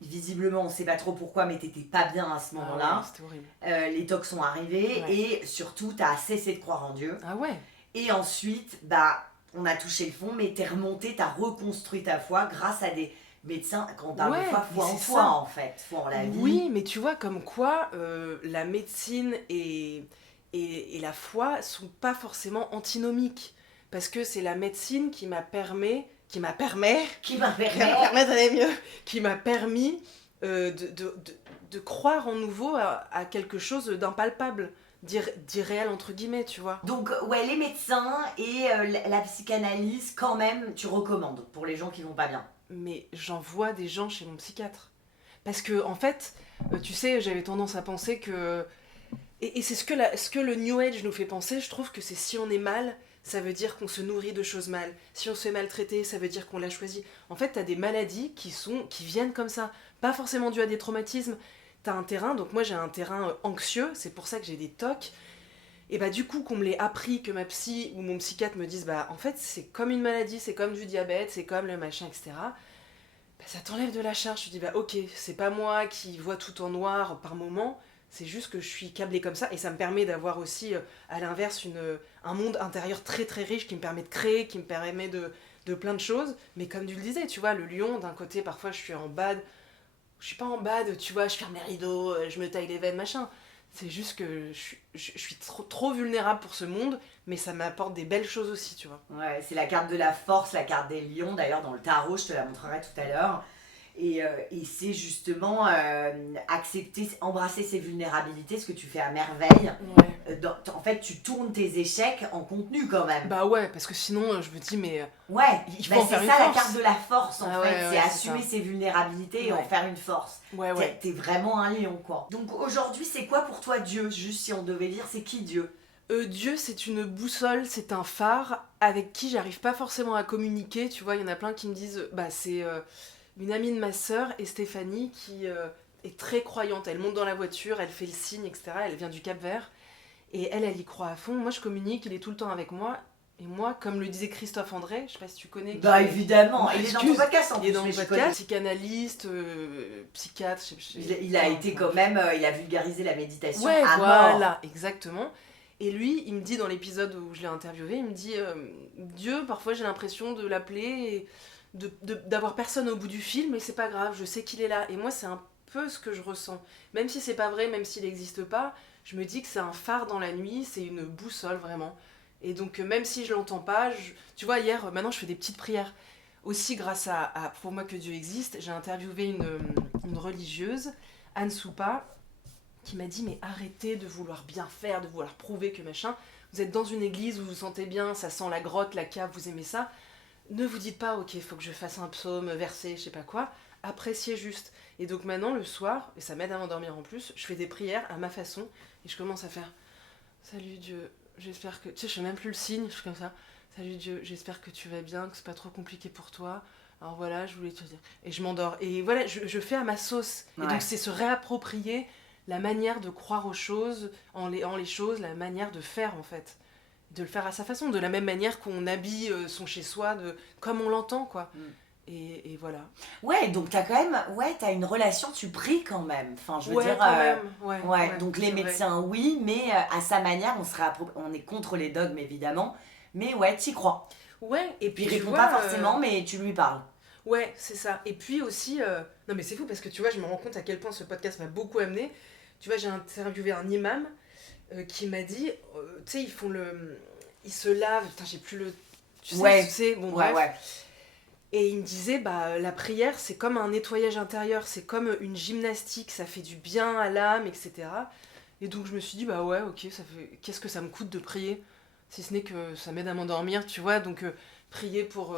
Visiblement, on sait pas trop pourquoi, mais t'étais pas bien à ce moment-là. Ouais, c'était horrible. Les tocs sont arrivés et surtout, t'as cessé de croire en Dieu. Ah ouais. Et ensuite, bah, on a touché le fond, mais t'es remonté, t'as reconstruit ta foi grâce à des médecins. Quand on parle de foi en foi en fait, foi en la vie. Oui, mais tu vois, comme quoi la médecine et la foi sont pas forcément antinomiques. Parce que c'est la médecine qui m'a permis de croire en nouveau à quelque chose d'impalpable, d'irréel entre guillemets, tu vois. Donc ouais, les médecins et la psychanalyse quand même tu recommandes pour les gens qui vont pas bien. Mais j'en vois des gens chez mon psychiatre. Parce que en fait, tu sais, j'avais tendance à penser que... Et c'est ce que le New Age nous fait penser, je trouve que c'est si on est mal... Ça veut dire qu'on se nourrit de choses mal. Si on se fait maltraiter, ça veut dire qu'on l'a choisi. En fait, t'as des maladies qui viennent comme ça. Pas forcément dues à des traumatismes. T'as un terrain, donc moi j'ai un terrain anxieux, c'est pour ça que j'ai des TOC. Et bah du coup, qu'on me l'ait appris, que ma psy ou mon psychiatre me dise, bah en fait c'est comme une maladie, c'est comme du diabète, c'est comme le machin, etc. Bah ça t'enlève de la charge. Tu te dis, bah ok, c'est pas moi qui vois tout en noir par moment. C'est juste que je suis câblée comme ça et ça me permet d'avoir aussi, à l'inverse, un monde intérieur très très riche qui me permet de créer, qui me permet de plein de choses. Mais comme tu le disais, tu vois, le lion, d'un côté, parfois je suis en bad. Je suis pas en bad, tu vois, je ferme les rideaux, je me taille les veines, machin. C'est juste que je suis trop vulnérable pour ce monde, mais ça m'apporte des belles choses aussi, tu vois. Ouais, c'est la carte de la force, la carte des lions. D'ailleurs, dans le tarot, je te la montrerai tout à l'heure. Et c'est justement accepter, embrasser ses vulnérabilités, ce que tu fais à merveille. Ouais. En fait, tu tournes tes échecs en contenu quand même. Bah ouais, parce que sinon, je me dis, mais Ouais, il faut en c'est faire ça une la force. carte de la force en Ah fait. ouais, C'est ouais, c'est assumer ça. ses vulnérabilités et en Ouais. faire une force. Ouais. T'es vraiment un lion, quoi. Donc aujourd'hui, c'est quoi pour toi Dieu? Juste si on devait dire, c'est qui Dieu? Dieu, c'est une boussole, c'est un phare avec qui j'arrive pas forcément à communiquer. Tu vois, il y en a plein qui me disent, bah c'est une amie de ma sœur, et Stéphanie, qui est très croyante. Elle monte dans la voiture, elle fait le signe, etc. Elle vient du Cap-Vert. Et elle y croit à fond. Moi, je communique, il est tout le temps avec moi. Et moi, comme le disait Christophe André, je sais pas si tu connais. Bah évidemment, il est dans ton Excuse, podcast en il plus. est dans mon mais je podcast, connais. psychanalyste, psychiatre. Il a été quand même, il a vulgarisé la méditation Ouais, à mort. voilà, exactement. Et lui, il me dit dans l'épisode où je l'ai interviewé, il me dit Dieu, parfois j'ai l'impression de l'appeler et d'avoir personne au bout du fil, mais c'est pas grave, je sais qu'il est là. Et moi, c'est un peu ce que je ressens. Même si c'est pas vrai, même s'il n'existe pas, je me dis que c'est un phare dans la nuit, c'est une boussole vraiment. Et donc, même si je l'entends pas, tu vois, hier, maintenant je fais des petites prières. Aussi, grâce à Pour moi que Dieu existe, j'ai interviewé une religieuse, Anne Soupa, qui m'a dit mais arrêtez de vouloir bien faire, de vouloir prouver que machin, vous êtes dans une église, vous vous sentez bien, ça sent la grotte, la cave, vous aimez ça, ne vous dites pas ok, faut que je fasse un psaume, verset, je sais pas quoi, appréciez juste. Et donc maintenant le soir, et ça m'aide à m'endormir en plus, je fais des prières à ma façon, et je commence à faire salut Dieu, j'espère que, tu sais, je fais même plus le signe, je suis comme ça, salut Dieu, j'espère que tu vas bien, que c'est pas trop compliqué pour toi. Alors voilà, je voulais te dire. Et je m'endors. Et voilà, je fais à ma sauce. Ouais. Et donc c'est se réapproprier la manière de croire aux choses, en les choses, la manière de faire en fait. De le faire à sa façon, de la même manière qu'on habille son chez-soi, comme on l'entend quoi. Et voilà. Ouais, donc t'as quand même, t'as une relation, tu pries quand même. Enfin, je veux dire. Quand même. Ouais, donc les c'est médecins, oui, mais à sa manière, on est contre les dogmes évidemment. Mais ouais, t'y crois. Ouais, et puis Il tu répond vois, pas forcément, mais tu lui parles. Ouais, c'est ça. Et puis aussi, non mais c'est fou parce que tu vois, je me rends compte à quel point ce podcast m'a beaucoup amené. Tu vois, j'ai interviewé un imam qui m'a dit, tu sais, ils se lavent, putain, j'ai plus le... Tu sais, bon bref. Ouais. Et il me disait, bah la prière, c'est comme un nettoyage intérieur, c'est comme une gymnastique, ça fait du bien à l'âme, etc. Et donc je me suis dit, bah ouais, ok, qu'est-ce que ça me coûte de prier, si ce n'est que ça m'aide à m'endormir, tu vois, donc... prier pour...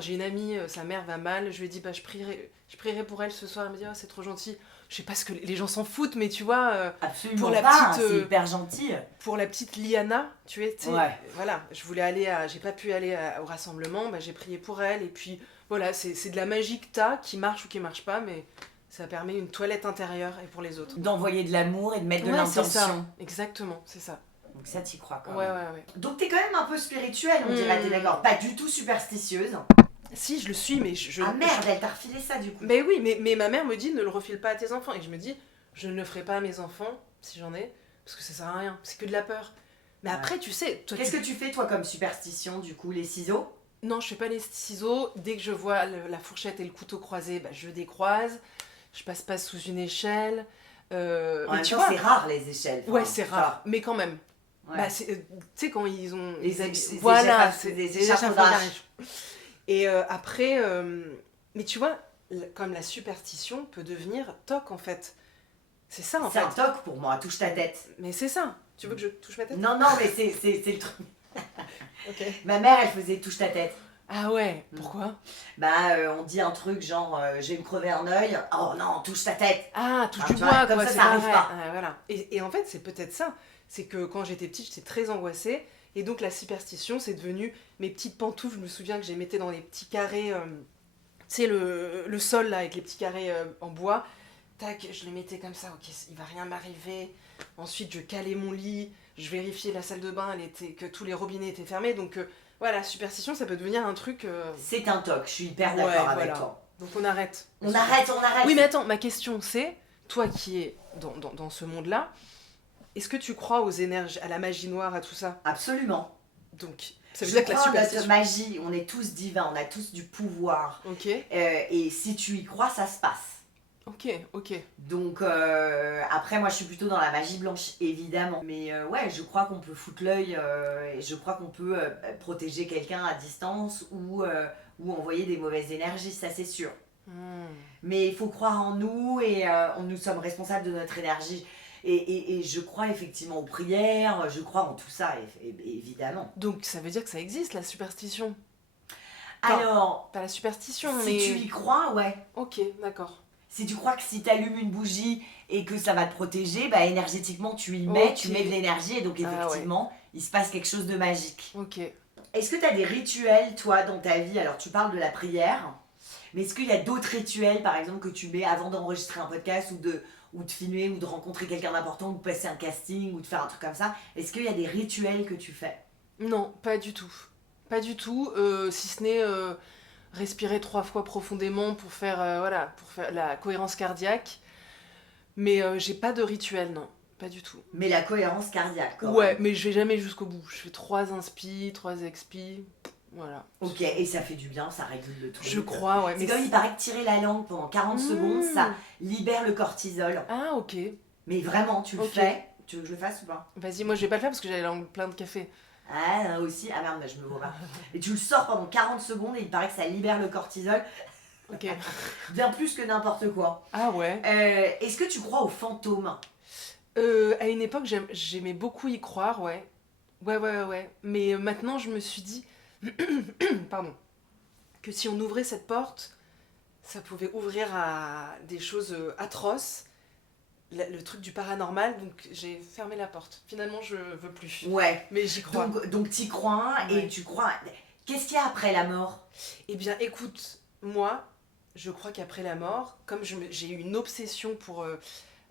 j'ai une amie, sa mère va mal, je lui ai dit, bah, je prierai pour elle ce soir. Elle me dit, oh, c'est trop gentil. Je sais pas ce que les gens s'en foutent, mais tu vois... Absolument pour la pas, petite, c'est hyper gentil. Pour la petite Liana, tu sais, Ouais. voilà, je voulais aller j'ai pas pu aller au rassemblement, bah, j'ai prié pour elle, et puis voilà, c'est de la magie que t'as, qui marche ou qui marche pas, mais ça permet une toilette intérieure et pour les autres. D'envoyer de l'amour et de mettre de l'intention. C'est ça, exactement, c'est ça. Donc ça, t'y crois quand même. Ouais. Donc t'es quand même un peu spirituelle, on dirait, t'es d'accord. Pas du tout superstitieuse. Si, je le suis, mais Ah merde, elle t'a refilé ça du coup. Mais oui, mais ma mère me dit ne le refile pas à tes enfants. Et je me dis, je ne le ferai pas à mes enfants, si j'en ai, parce que ça sert à rien, c'est que de la peur. Mais après, tu sais... Qu'est-ce que tu fais toi comme superstition du coup, les ciseaux? Non, je fais pas les ciseaux. Dès que je vois la fourchette et le couteau croisés, bah, je décroise. Je passe pas sous une échelle. En même temps, c'est rare les échelles. Ouais, c'est rare, mais quand même. Ouais. Bah, tu sais, quand ils ont... Voilà, c'est des échafaudages. Et après, mais tu vois, comme la superstition peut devenir toc en fait. C'est ça en fait. C'est un toc pour moi, touche ta tête. Mais c'est ça. Tu veux que je touche ma tête? Non, mais c'est le truc. Ok. Ma mère, elle faisait touche ta tête. Ah ouais, pourquoi? Bah, on dit un truc genre, j'ai me crevé un œil. Oh non, touche ta tête. Ah, touche du tu bois, vois, comme quoi, ça, c'est ça arrive pareil. pas. Ah, voilà. Et en fait, c'est peut-être ça. C'est que quand j'étais petite, j'étais très angoissée. Et donc la superstition, c'est devenu mes petites pantoufles. Je me souviens que je les mettais dans les petits carrés, tu sais, le sol là, avec les petits carrés en bois. Tac, je les mettais comme ça, ok, il va rien m'arriver. Ensuite, je calais mon lit, je vérifiais la salle de bain, que tous les robinets étaient fermés. Donc voilà, superstition, ça peut devenir un truc... C'est un toc, je suis hyper d'accord avec voilà. toi. Donc on arrête. On arrête. Oui, mais attends, ma question c'est, toi qui es dans ce monde-là, est-ce que tu crois aux énergies, à la magie noire, à tout ça? Absolument. Donc, ça veut dire que la superstition... notre magie, on est tous divins, on a tous du pouvoir. Ok. Et si tu y crois, ça se passe. Ok. Donc après moi je suis plutôt dans la magie blanche évidemment. Mais ouais, je crois qu'on peut foutre l'œil et je crois qu'on peut protéger quelqu'un à distance ou envoyer des mauvaises énergies, ça c'est sûr. Hmm. Mais il faut croire en nous et nous sommes responsables de notre énergie. Et je crois effectivement aux prières, je crois en tout ça évidemment. Donc ça veut dire que ça existe, la superstition. Enfin, Alors, pas la superstition, si mais... tu y crois, ouais. Ok, d'accord. Si tu crois que si tu allumes une bougie et que ça va te protéger, bah énergétiquement tu y mets, tu Ok. mets de l'énergie et donc Ah ouais. effectivement, il se passe quelque chose de magique. Ok. Est-ce que tu as des rituels, toi, dans ta vie? Alors tu parles de la prière, mais est-ce qu'il y a d'autres rituels, par exemple, que tu mets avant d'enregistrer un podcast ou de filmer ou de rencontrer quelqu'un d'important ou de passer un casting ou de faire un truc comme ça? Est-ce qu'il y a des rituels que tu fais? Non, pas du tout. Pas du tout, si ce n'est respirer 3 fois profondément voilà, pour faire la cohérence cardiaque. Mais j'ai pas de rituel, non. Pas du tout. Mais la cohérence cardiaque, quand Ouais, même. mais je vais jamais jusqu'au bout. Je fais 3 inspi, 3 expi. Voilà. Ok, et ça fait du bien, ça règle le truc. Je crois, ouais. C'est comme il paraît que tirer la langue pendant 40 secondes, ça libère le cortisol. Ah, ok. Mais vraiment, tu le Ok. fais? Tu veux que je le fasse ou pas? Vas-y, moi je vais pas le faire parce que j'ai la langue pleine de café. Ah, aussi. Ah merde, je me vois pas. Et tu le sors pendant 40 secondes et il paraît que ça libère le cortisol Ok. bien plus que n'importe quoi. Ah ouais. Est-ce que tu crois aux fantômes? À une époque, j'aimais beaucoup y croire, ouais. Ouais. Mais maintenant, je me suis dit, pardon, que si on ouvrait cette porte, ça pouvait ouvrir à des choses atroces, le truc du paranormal, donc j'ai fermé la porte. Finalement, je veux plus. Ouais. Mais j'y crois. Donc t'y crois Ouais. et tu crois. Qu'est-ce qu'il y a après la mort? Eh bien, écoute, moi, je crois qu'après la mort, comme j'ai eu une obsession pour,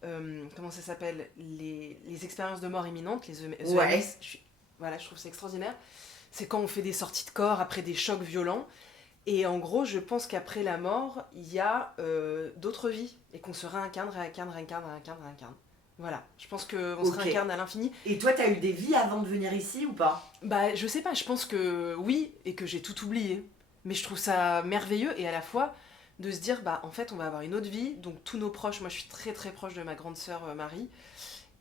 comment ça s'appelle, les expériences de mort imminente, les EMS, Ouais. voilà, je trouve ça extraordinaire. C'est quand on fait des sorties de corps après des chocs violents. Et en gros, je pense qu'après la mort, il y a d'autres vies. Et qu'on se réincarne. Voilà, je pense qu'on se Ok. réincarne à l'infini. Et toi, t'as eu des vies avant de venir ici ou pas? Bah, je sais pas, je pense que oui, et que j'ai tout oublié. Mais je trouve ça merveilleux, et à la fois, de se dire, bah, en fait, on va avoir une autre vie. Donc, tous nos proches, moi, je suis très très proche de ma grande sœur Marie,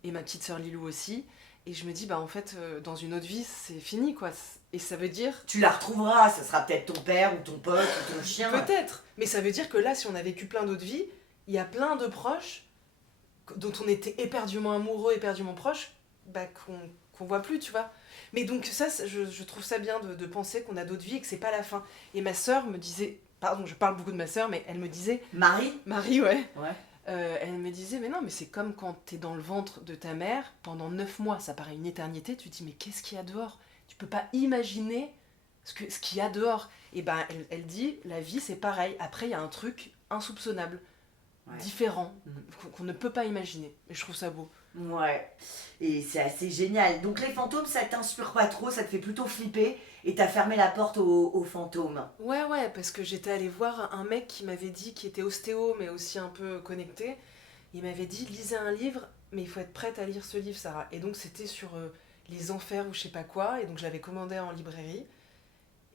et ma petite sœur Lilou aussi. Et je me dis, bah, en fait, dans une autre vie, c'est fini, quoi. Et ça veut dire... Tu la retrouveras, ça sera peut-être ton père ou ton pote ou ton chien. Peut-être. Mais ça veut dire que là, si on a vécu plein d'autres vies, il y a plein de proches dont on était éperdument amoureux, éperdument proches, bah, qu'on voit plus, tu vois. Mais donc ça, je trouve ça bien de penser qu'on a d'autres vies et que c'est pas la fin. Et ma sœur me disait... Pardon, je parle beaucoup de ma sœur, mais elle me disait... Marie? Marie, ouais. Ouais. Elle me disait, mais non, mais c'est comme quand t'es dans le ventre de ta mère pendant 9 mois. Ça paraît une éternité. Tu te dis, mais qu'est-ce qu'il y a dehors? Tu peux pas imaginer ce qu'il y a dehors. Et ben, elle dit, la vie, c'est pareil. Après, il y a un truc insoupçonnable, Ouais. différent, qu'on ne peut pas imaginer. Et je trouve ça beau. Ouais, et c'est assez génial. Donc les fantômes, ça t'inspire pas trop, ça te fait plutôt flipper et t'as fermé la porte aux fantômes. Ouais, parce que j'étais allée voir un mec qui m'avait dit, qui était ostéo, mais aussi un peu connecté. Il m'avait dit, lisez un livre, mais il faut être prête à lire ce livre, Sarah. Et donc c'était sur les enfers ou je sais pas quoi, et donc je l'avais commandé en librairie.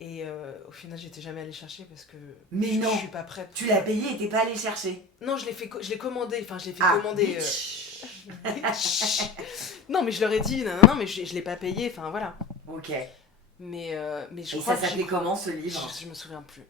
Et au final, j'étais jamais allée chercher parce que Mais non, je suis pas prête. tu l'as payé et t'es pas allé chercher. Non, je l'ai commandé, enfin je l'ai fait Ah, commander. bitch. Non, mais je leur ai dit, non, mais je l'ai pas payé, enfin voilà. Ok. Mais je Et crois ça que s'appelait comment ce livre? je me souviens plus.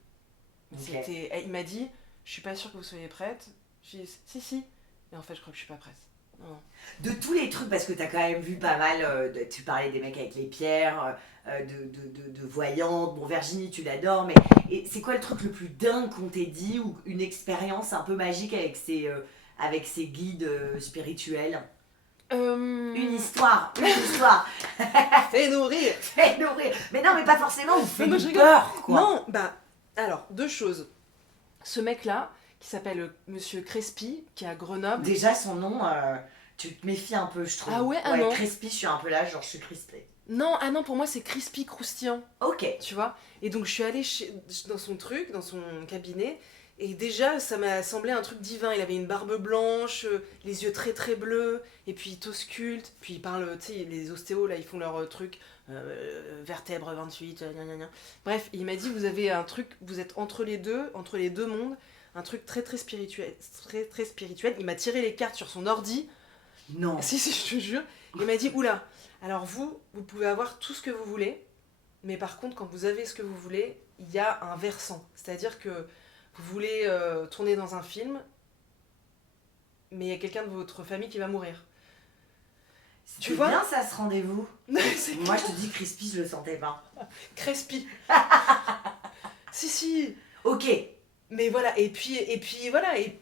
Ok. Il m'a dit, je suis pas sûre que vous soyez prête. J'ai dit, si. Mais en fait, je crois que je suis pas prête. Non. De tous les trucs, parce que t'as quand même vu pas mal, tu parlais des mecs avec les pierres, de voyantes, bon Virginie tu l'adores, mais et c'est quoi le truc le plus dingue qu'on t'ait dit ou une expérience un peu magique avec ces guides spirituels? Une histoire. Fais-nous rire. Fais-nous rire. Mais non, mais pas forcément, ou Non, je fais rigole. peur, quoi. Non, bah, alors, 2 choses. Ce mec-là, qui s'appelle Monsieur Crespi, qui est à Grenoble. Déjà, son nom, tu te méfies un peu, je trouve. Ah ouais, non. Crispy, je suis un peu là, genre je suis crispée. Non, pour moi, c'est Crispy Croustillant, Ok. tu vois. Et donc, je suis allée dans son truc, dans son cabinet, et déjà, ça m'a semblé un truc divin. Il avait une barbe blanche, les yeux très très bleus, et puis il t'ausculte, puis il parle, tu sais, les ostéos, là, ils font leur truc, vertèbre 28, gna gna gna. Bref, il m'a dit, vous avez un truc, vous êtes entre les deux mondes, un truc très très spirituel, très très spirituel. Il m'a tiré les cartes sur son ordi. Non. Si, je te jure. Il m'a dit, oula, alors vous pouvez avoir tout ce que vous voulez, mais par contre, quand vous avez ce que vous voulez, il y a un versant. C'est-à-dire que vous voulez tourner dans un film, mais il y a quelqu'un de votre famille qui va mourir. Tu vois bien ça, ce rendez-vous. Moi, Moi, je te dis, Crispy, je le sentais pas. Crespi. Si. Ok. Mais voilà, et puis voilà, et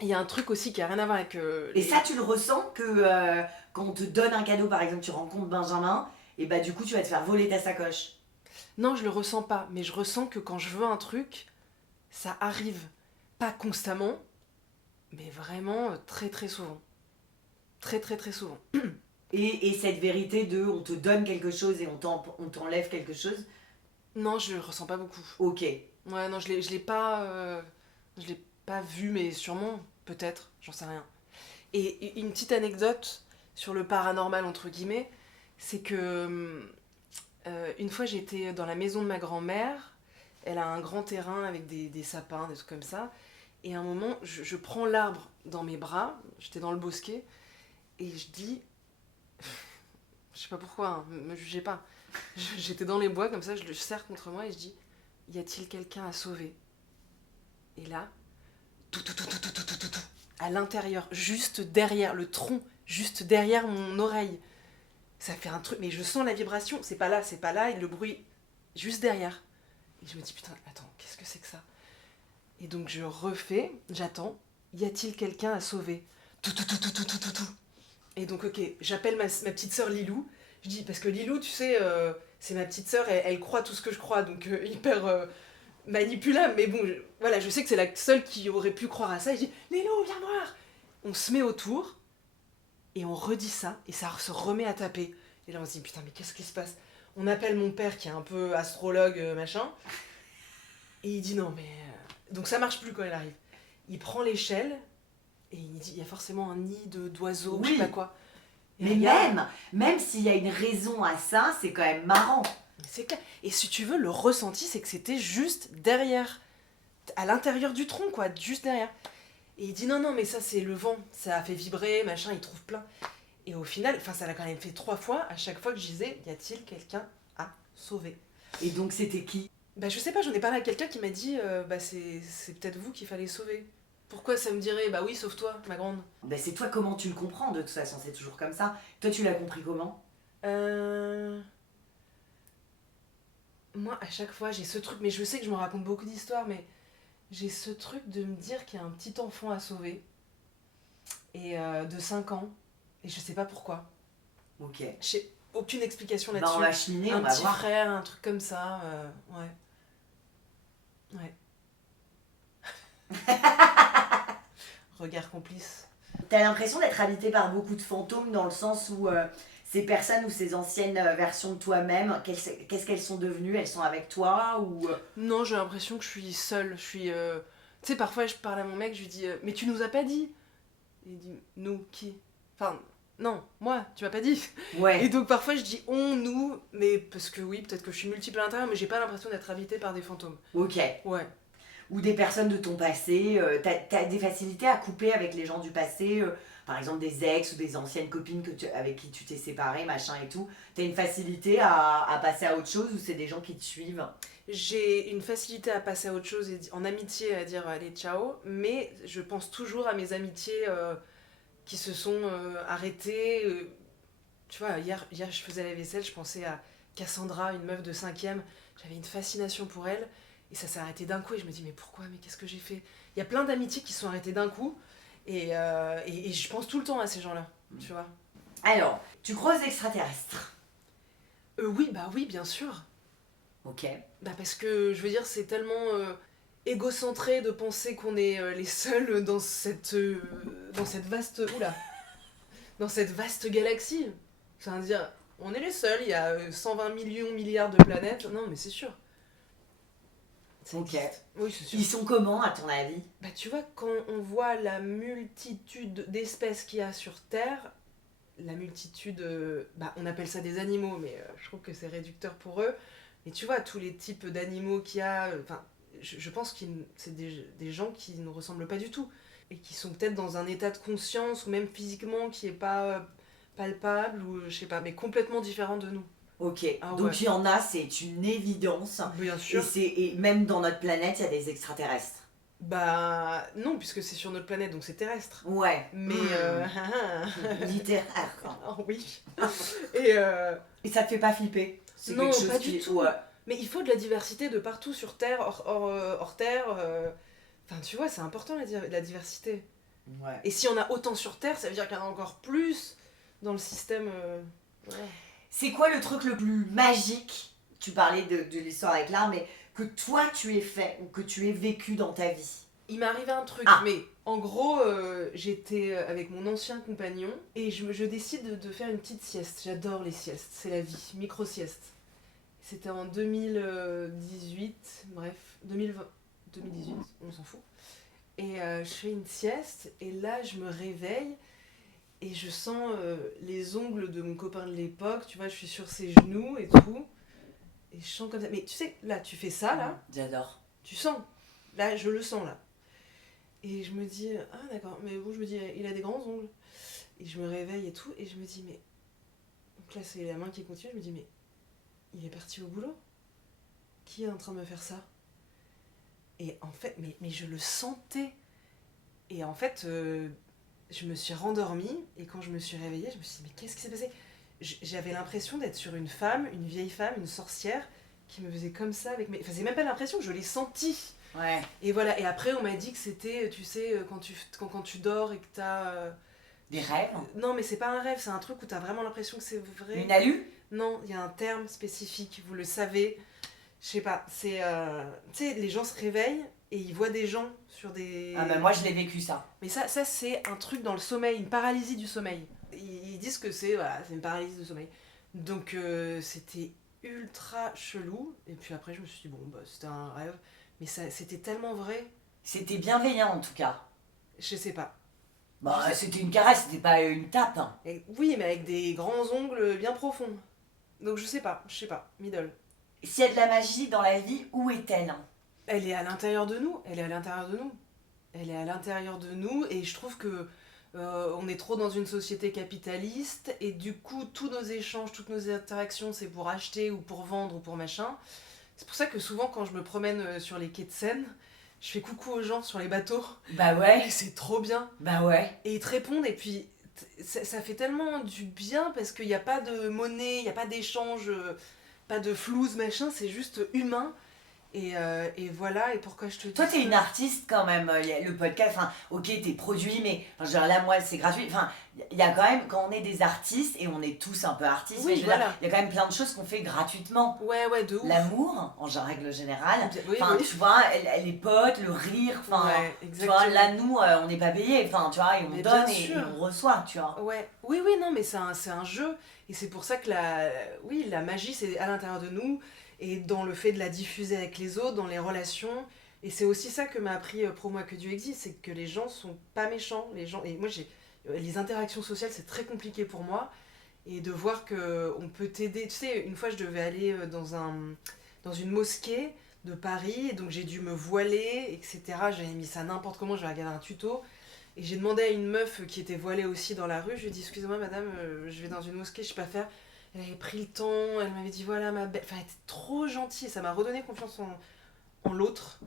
il y a un truc aussi qui a rien à voir avec... Et ça, tu le ressens que quand on te donne un cadeau, par exemple, tu rencontres Benjamin, et bah du coup, tu vas te faire voler ta sacoche. Non, je le ressens pas, mais je ressens que quand je veux un truc, ça arrive. Pas constamment, mais vraiment très très souvent. Très très très souvent. Et cette vérité de on te donne quelque chose et on t'enlève quelque chose. Non, je le ressens pas beaucoup. Ok. Ouais, non, je l'ai pas... je l'ai pas vu, mais sûrement, peut-être, j'en sais rien. Et une petite anecdote sur le paranormal, entre guillemets, c'est que une fois j'étais dans la maison de ma grand-mère, elle a un grand terrain avec des sapins, des trucs comme ça, et à un moment, je prends l'arbre dans mes bras, j'étais dans le bosquet, et je dis, je sais pas pourquoi, hein, me jugez pas, j'étais dans les bois comme ça, je le serre contre moi et je dis, y a-t-il quelqu'un à sauver? Et là, tout, à l'intérieur, juste derrière le tronc, juste derrière mon oreille. Ça fait un truc, mais je sens la vibration, c'est pas là, et le bruit, juste derrière. Et je me dis, putain, attends, qu'est-ce que c'est que ça? Et donc je refais, j'attends, y a-t-il quelqu'un à sauver? Tout. Et donc, ok, j'appelle ma petite sœur Lilou, je dis, parce que Lilou, tu sais, c'est ma petite sœur, elle croit tout ce que je crois, donc hyper manipulable, mais bon, voilà, je sais que c'est la seule qui aurait pu croire à ça, et je dis, Lilou, viens voir! On se met autour, et on redit ça, et ça se remet à taper. Et là, on se dit, putain, mais qu'est-ce qui se passe? On appelle mon père, qui est un peu astrologue, machin, et il dit, non, mais... Donc ça marche plus quand elle arrive. Il prend l'échelle, et il dit, il y a forcément un nid d'oiseaux, Oui. je sais pas quoi. Et Mais regarde, même s'il y a une raison à ça, c'est quand même marrant. c'est clair. Et si tu veux, le ressenti, c'est que c'était juste derrière, à l'intérieur du tronc, quoi, juste derrière. Et il dit, non, mais ça, c'est le vent, ça a fait vibrer, machin, il trouve plein. Et au final, ça l'a quand même fait 3 fois, à chaque fois que je disais, y a-t-il quelqu'un à sauver? Et donc, c'était qui? Bah je sais pas, j'en ai parlé à quelqu'un qui m'a dit, bah c'est peut-être vous qu'il fallait sauver. Pourquoi ça me dirait, bah oui, sauve-toi, ma grande. Ben, c'est toi, comment tu le comprends, de toute façon, c'est toujours comme ça. Toi, tu l'as compris comment? Moi, à chaque fois, j'ai ce truc, mais je sais que je me raconte beaucoup d'histoires, mais j'ai ce truc de me dire qu'il y a un petit enfant à sauver, et de 5 ans, et je sais pas pourquoi. Ok. J'ai aucune explication Ben, là-dessus. on va cheminer, Un on va petit voir. frère, un truc comme ça, ouais. Ouais. Regard complice. T'as l'impression d'être habité par beaucoup de fantômes dans le sens où ces personnes ou ces anciennes versions de toi-même, qu'est-ce qu'elles sont devenues? Elles sont avec toi ou... Non, j'ai l'impression que je suis seule. Je suis. Tu sais, parfois je parle à mon mec, je lui dis, mais tu nous as pas dit. Il dit, nous, qui? Enfin, non, moi, tu m'as pas dit. Et Ouais. donc parfois je dis on, nous, mais parce que oui, peut-être que je suis multiple à l'intérieur, mais j'ai pas l'impression d'être habitée par des fantômes. Ok. Ouais. Ou des personnes de ton passé. T'as des facilités à couper avec les gens du passé, par exemple des ex ou des anciennes copines avec qui tu t'es séparé, machin et tout. T'as une facilité à passer à autre chose ou c'est des gens qui te suivent? J'ai une facilité à passer à autre chose et en amitié à dire allez, ciao, mais je pense toujours à mes amitiés qui se sont arrêtées. Tu vois, hier, je faisais la vaisselle, je pensais à Cassandra, une meuf de 5e. J'avais une fascination pour elle. Et ça s'est arrêté d'un coup. Et je me dis, mais pourquoi? Mais qu'est-ce que j'ai fait? Il y a plein d'amitiés qui sont arrêtées d'un coup. Et je pense tout le temps à ces gens-là. Tu vois? Alors, tu crois aux extraterrestres? Oui, bah oui, bien sûr. Ok. Bah parce que, je veux dire, c'est tellement égocentré de penser qu'on est les seuls dans cette vaste... Oula! Dans cette vaste galaxie. C'est-à-dire, on est les seuls, il y a 120 millions, milliards de planètes. Non, mais c'est sûr. Ça Ok. existe. Oui, c'est sûr. Ils sont comment, à ton avis? Bah tu vois, quand on voit la multitude d'espèces qu'il y a sur Terre, la multitude, bah on appelle ça des animaux, mais je trouve que c'est réducteur pour eux. Et tu vois, tous les types d'animaux qu'il y a, enfin, je pense que c'est des gens qui ne ressemblent pas du tout. Et qui sont peut-être dans un état de conscience, ou même physiquement, qui est pas palpable, ou je sais pas, mais complètement différent de nous. Ok, Ah donc ouais. il y en a, c'est une évidence. Bien sûr. Et même dans notre planète, il y a des extraterrestres. Bah non, puisque c'est sur notre planète, donc c'est terrestre. Ouais. Mais Littéraire, quoi. Ah oui. Et Et ça te fait pas flipper? C'est non, quelque chose pas qui... du tout. Ouais. Mais il faut de la diversité de partout sur Terre, hors Terre. Enfin, tu vois, c'est important la diversité. Ouais. Et si on a autant sur Terre, ça veut dire qu'il y en a encore plus dans le système. Ouais. C'est quoi le truc le plus magique? Tu parlais de l'histoire avec l'art, mais que toi tu aies fait ou que tu aies vécu dans ta vie. Il m'est arrivé un truc, Ah. mais en gros, j'étais avec mon ancien compagnon et je décide de faire une petite sieste. J'adore les siestes, c'est la vie, micro-sieste. C'était en 2018, bref, 2020, 2018, on s'en fout. Et je fais une sieste et là je me réveille et je sens les ongles de mon copain de l'époque, tu vois, je suis sur ses genoux et tout. Et je sens comme ça. Mais tu sais, là, tu fais ça, là, J'adore. tu sens. Là, je le sens, là. Et je me dis, ah d'accord, mais bon, je me dis, il a des grands ongles. Et je me réveille et tout, et je me dis, mais... Donc là, c'est la main qui continue, je me dis, mais il est parti au boulot? Qui est en train de me faire ça? Et en fait, mais je le sentais. Et en fait, je me suis rendormie, et quand je me suis réveillée, je me suis dit, mais qu'est-ce qui s'est passé? J'avais l'impression d'être sur une femme, une vieille femme, une sorcière, qui me faisait comme ça avec mes... Enfin, c'est même pas l'impression, je l'ai senti. Ouais. Et voilà, et après on m'a dit que c'était, tu sais, quand tu dors et que t'as... Des rêves? Non, mais c'est pas un rêve, c'est un truc où t'as vraiment l'impression que c'est vrai. Une alu? Non, il y a un terme spécifique, vous le savez. Je sais pas, c'est... tu sais, les gens se réveillent et ils voient des gens sur des... Ah bah moi je l'ai vécu ça. Mais ça c'est un truc dans le sommeil, une paralysie du sommeil. Ils disent que c'est une paralysie du sommeil. Donc c'était ultra chelou. Et puis après je me suis dit, bon, bah c'était un rêve. Mais ça, c'était tellement vrai. C'était bienveillant en tout cas. Je sais pas. Bah c'était une caresse, c'était pas une tape. Hein. Oui, mais avec des grands ongles bien profonds. Donc je sais pas, middle. S'il y a de la magie dans la vie, où est-elle? Elle est à l'intérieur de nous, elle est à l'intérieur de nous. Elle est à l'intérieur de nous et je trouve que on est trop dans une société capitaliste et du coup tous nos échanges, toutes nos interactions c'est pour acheter ou pour vendre ou pour machin. C'est pour ça que souvent quand je me promène sur les quais de Seine, je fais coucou aux gens sur les bateaux. Bah ouais. Et c'est trop bien. Bah ouais. Et ils te répondent et puis ça fait tellement du bien parce qu'il n'y a pas de monnaie, il n'y a pas d'échange, pas de flouze machin, c'est juste humain. Et voilà, et pourquoi je te dis Toi, t'es ça une artiste quand même. Le podcast, enfin, ok, t'es produit, mais enfin, je veux dire, là, moi, c'est gratuit. Enfin, il y a quand même, quand on est des artistes, et on est tous un peu artistes, Oui, mais je veux voilà. dire, il y a quand même plein de choses qu'on fait gratuitement. Ouais, de ouf. L'amour, en règle générale. Oui, Enfin, oui. tu vois, les potes, le rire, enfin, Ouais, tu vois, exactement. là, nous, on n'est pas payés, enfin, tu vois, et on Mais donne bien et sûr. on reçoit, tu vois. Ouais, oui, non, mais c'est un jeu. Et c'est pour ça que la magie, c'est à l'intérieur de nous. Et dans le fait de la diffuser avec les autres, dans les relations. Et c'est aussi ça que m'a appris Pro Moi Que Dieu Existe, c'est que les gens sont pas méchants. Les gens, et moi, les interactions sociales, c'est très compliqué pour moi. Et de voir qu'on peut t'aider. Tu sais, une fois, je devais aller dans une mosquée de Paris. Et donc, j'ai dû me voiler, etc. J'avais mis ça n'importe comment, j'avais regardé un tuto. Et j'ai demandé à une meuf qui était voilée aussi dans la rue, je lui ai dit, excusez-moi madame, je vais dans une mosquée, je sais pas faire. Elle avait pris le temps, elle m'avait dit, voilà ma belle... Enfin, elle était trop gentille, ça m'a redonné confiance en l'autre.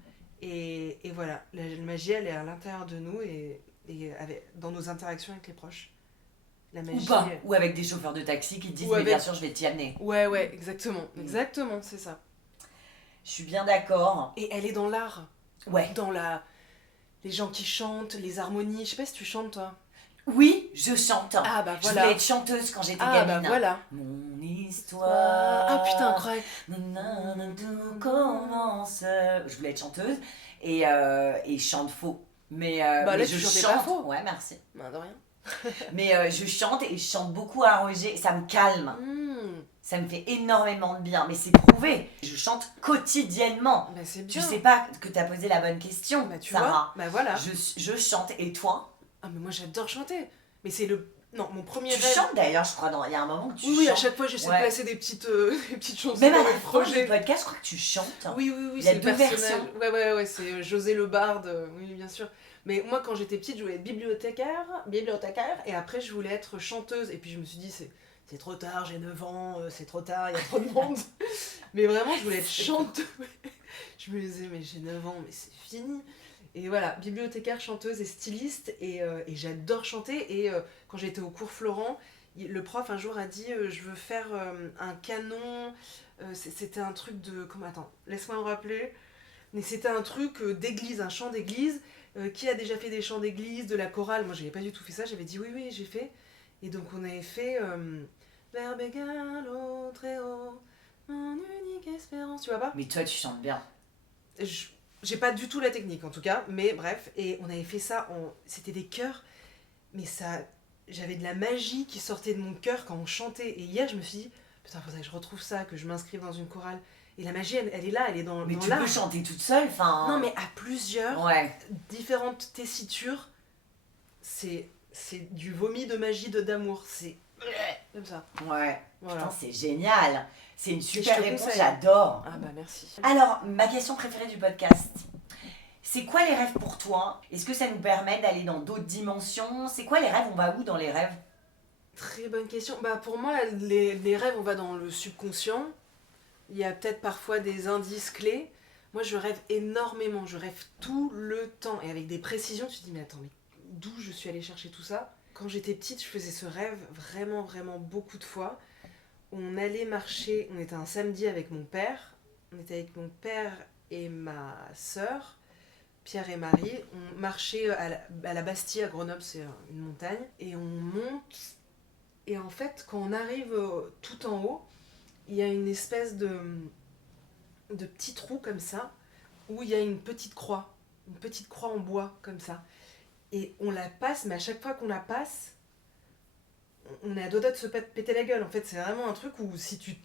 Et voilà, la magie, elle est à l'intérieur de nous et dans nos interactions avec les proches. La magie... Ou pas, ou avec des chauffeurs de taxi qui te disent, Ou mais avec- bien sûr, je vais t'y amener. Ouais, exactement. Exactement, c'est ça. Je suis bien d'accord. Et elle est dans l'art. Ouais. Dans les gens qui chantent, les harmonies. Je sais pas si tu chantes, toi. Oui, je chante. Ah bah Je voilà. voulais être chanteuse quand j'étais Ah gamine. bah voilà. Mon histoire. Ah putain, incroyable. Nanana, tout commence. Je voulais être chanteuse et je chante faux. Mais, Bah mais là, je tu chantais chante. pas faux. Ouais, merci. Bah de rien. Mais je chante et je chante beaucoup à Roger. Ça me calme. Mmh. Ça me fait énormément de bien. Mais c'est prouvé. Je chante quotidiennement. Bah c'est Tu bien. sais pas que t'as posé la bonne question, Bah tu Sarah. vois. Bah voilà. Je chante et toi? Ah mais moi j'adore chanter. Mais c'est le Non, mon premier Tu rêve... chantes d'ailleurs, je crois, il y a un moment que tu Oui, chantes. à chaque fois, j'essaie de placer des petites chansons Même à dans la mes fin projets. du podcast, je crois que tu chantes. Oui, Il y a c'est deux le personnage. versions. Ouais, c'est José le Barde, oui, bien sûr. Mais moi, quand j'étais petite, je voulais être bibliothécaire, et après, je voulais être chanteuse. Et puis, je me suis dit, c'est trop tard, j'ai 9 ans, c'est trop tard, il y a trop de monde. Mais vraiment, je voulais être chanteuse. Je me disais, mais j'ai 9 ans, mais c'est fini. Et voilà, bibliothécaire, chanteuse et styliste, et j'adore chanter. Et quand j'étais au cours Florent, le prof un jour a dit je veux faire un canon. C'était un truc de... Comment, attends, laisse-moi me rappeler. Mais c'était un truc d'église, un chant d'église. Qui a déjà fait des chants d'église, de la chorale? Moi, j'avais pas du tout fait ça. J'avais dit oui, j'ai fait. Et donc, on avait fait Verbe égal au très haut, mon unique espérance. Tu vois pas? Mais toi, tu chantes bien. J'ai pas du tout la technique en tout cas, mais bref. Et on avait fait ça, c'était des chœurs, mais ça, j'avais de la magie qui sortait de mon cœur quand on chantait. Et hier, je me suis dit, putain, faudrait que je retrouve ça, que je m'inscrive dans une chorale. Et la magie, elle est là, elle est dans Mais dans tu l'art. peux chanter toute seule, enfin... Non, mais à plusieurs, Ouais. différentes tessitures, c'est du vomi de magie, d'amour. C'est comme ça. Ouais. Voilà. Putain, c'est génial. C'est une Et super je te réponse, conseille. j'adore. Ah bah merci. Alors, ma question préférée du podcast. C'est quoi les rêves pour toi? Est-ce que ça nous permet d'aller dans d'autres dimensions? C'est quoi les rêves? On va où dans les rêves? Très bonne question. Bah pour moi, les rêves, on va dans le subconscient. Il y a peut-être parfois des indices clés. Moi, je rêve énormément. Je rêve tout le temps. Et avec des précisions, tu te dis, mais attends, mais d'où je suis allée chercher tout ça? Quand j'étais petite, je faisais ce rêve vraiment beaucoup de fois. On allait marcher, on était un samedi avec mon père. On était avec mon père et ma sœur, Pierre et Marie. On marchait à la Bastille, à Grenoble, c'est une montagne. Et on monte. Et en fait, quand on arrive tout en haut, il y a une espèce de petit trou comme ça, où il y a une petite croix en bois comme ça. Et on la passe, mais à chaque fois qu'on la passe, on est à deux doigts de se péter la gueule. En fait, c'est vraiment un truc où si tu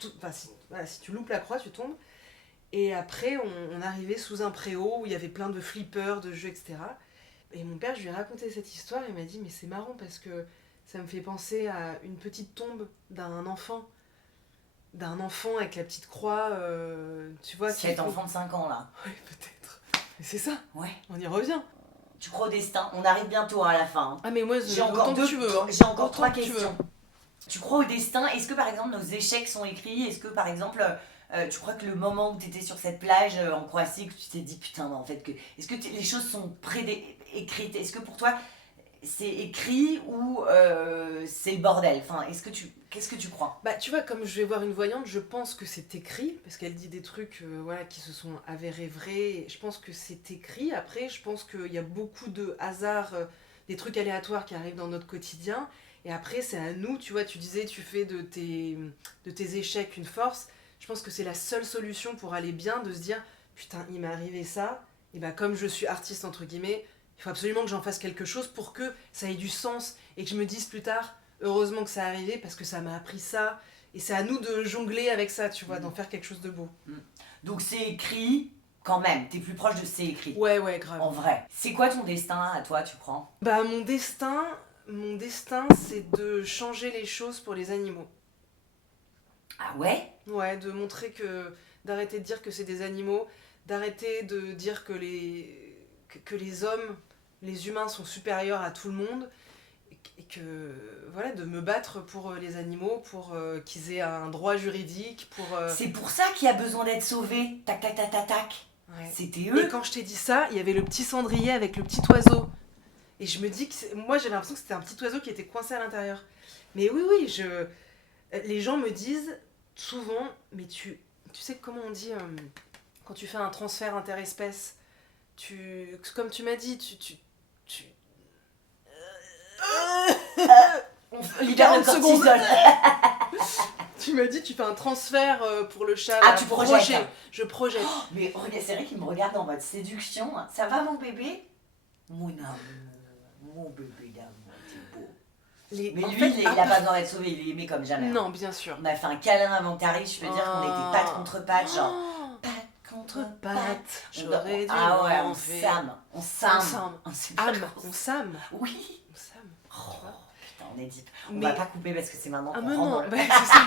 loupes la croix, tu tombes. Et après, on arrivait sous un préau où il y avait plein de flippers, de jeux, etc. Et mon père, je lui ai raconté cette histoire, il m'a dit, mais c'est marrant parce que ça me fait penser à une petite tombe d'un enfant avec la petite croix, tu vois. Cet enfant de 5 ans, là. Oui, peut-être. Mais c'est ça, Ouais. on y revient. Tu crois au destin? On arrive bientôt à la fin. Ah mais moi, J'ai encore que tu veux. Hein. J'ai encore Autant 3 que tu questions. Tu crois au destin? Est-ce que par exemple nos échecs sont écrits? Est-ce que par exemple tu crois que le moment où tu étais sur cette plage en Croatie, que tu t'es dit putain, mais en fait, est-ce que les choses sont préécrites? Est-ce que pour toi c'est écrit ou c'est le bordel? Enfin, qu'est-ce que tu crois? Bah tu vois, comme je vais voir une voyante, je pense que c'est écrit, parce qu'elle dit des trucs voilà, qui se sont avérés vrais. Je pense que c'est écrit. Après, je pense qu'il y a beaucoup de hasard, des trucs aléatoires qui arrivent dans notre quotidien. Et après, c'est à nous, tu vois, tu disais, tu fais de tes échecs une force. Je pense que c'est la seule solution pour aller bien, de se dire, putain, il m'est arrivé ça, et bah comme je suis artiste, entre guillemets, il faut absolument que j'en fasse quelque chose pour que ça ait du sens, et que je me dise plus tard, heureusement que ça est arrivé, parce que ça m'a appris ça, et c'est à nous de jongler avec ça, tu vois, d'en faire quelque chose de beau. Donc c'est écrit quand même, t'es plus proche de c'est écrit. Ouais, grave. En vrai. C'est quoi ton destin à toi, tu crois? Bah mon destin, c'est de changer les choses pour les animaux. Ah ouais? Ouais, de montrer que... D'arrêter de dire que c'est des animaux, d'arrêter de dire que les hommes, les humains sont supérieurs à tout le monde, et que... Voilà, de me battre pour les animaux, pour qu'ils aient un droit juridique, pour... C'est pour ça qu'il y a besoin d'être sauvé. Tac, tac, tac, tac, tac. Ouais. C'était eux. Et quand je t'ai dit ça, il y avait le petit cendrier avec le petit oiseau. Et je me dis que... Moi, j'avais l'impression que c'était un petit oiseau qui était coincé à l'intérieur. Mais oui, les gens me disent... Souvent, mais tu sais comment on dit quand tu fais un transfert interespèce, comme tu m'as dit, On libère le 40 secondes. cortisol. Tu m'as dit tu fais un transfert pour le chat. Ah, tu projettes. Je projette. Oh, mais regarde, c'est vrai qu'il me regarde en mode séduction. Ça va mon bébé? Mon amour, mon bébé d'amour, t'es beau. Mais en lui, fait, il a pas besoin d'être sauvé, il est aimé comme jamais. Non, bien sûr. On a fait un câlin avant que t'arrives, je peux dire qu'on était patte contre patte, genre patte contre patte. J'aurais dû Ah ouais, on m'enlever. s'ame. On s'ame. On s'ame. Âme, on s'ame. Oui. On s'ame. Oh, putain, on est deep. On Mais- va pas couper parce que c'est maintenant Ah qu'on mais rentre non, dans le... bah, c'est ça.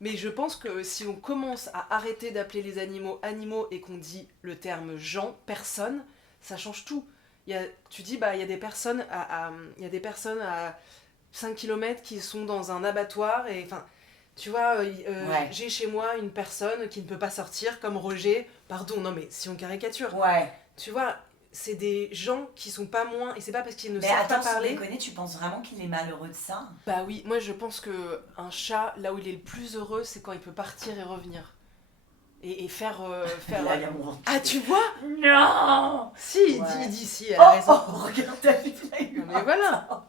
Mais je pense que si on commence à arrêter d'appeler les animaux animaux et qu'on dit le terme gens, personne, ça change tout. Tu dis, il y a des personnes il y a des personnes à 5 km qui sont dans un abattoir et enfin, tu vois, Ouais. j'ai chez moi une personne qui ne peut pas sortir comme Roger, pardon, non mais si on caricature, Ouais. tu vois, c'est des gens qui sont pas moins, et c'est pas parce qu'ils ne Mais savent attends, pas sans parler. déconner, tu penses vraiment qu'il est malheureux de ça? Bah oui, moi je pense que un chat, là où il est le plus heureux, c'est quand il peut partir et revenir. Et faire... Là, il y a mon... Ah, tu vois? Non! Si, Ouais. il dit si, elle a raison. Regarde, t'as vu, il a eu Non, mais voilà.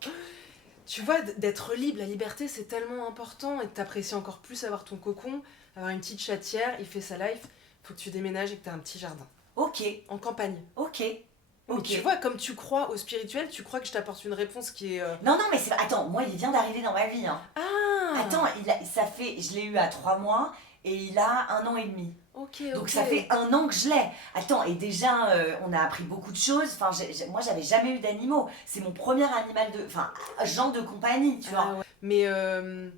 Tu vois, d'être libre, la liberté, c'est tellement important, et de t'apprécier encore plus avoir ton cocon, avoir une petite chatière, il fait sa life, faut que tu déménages et que t'aies un petit jardin. Ok, En campagne. ok. Mais tu vois, comme tu crois au spirituel, tu crois que je t'apporte une réponse qui est... Non, mais c'est... Attends, moi, il vient d'arriver dans ma vie, hein. Ah! Attends, ça fait... Je l'ai eu à 3 mois et il a 1 an et demi. Ok, Donc ça fait 1 an que je l'ai. Attends, et déjà, on a appris beaucoup de choses. Enfin, moi, j'avais jamais eu d'animaux. C'est mon premier animal de... Enfin, genre de compagnie, tu vois. Ah ouais. Mais... Attends,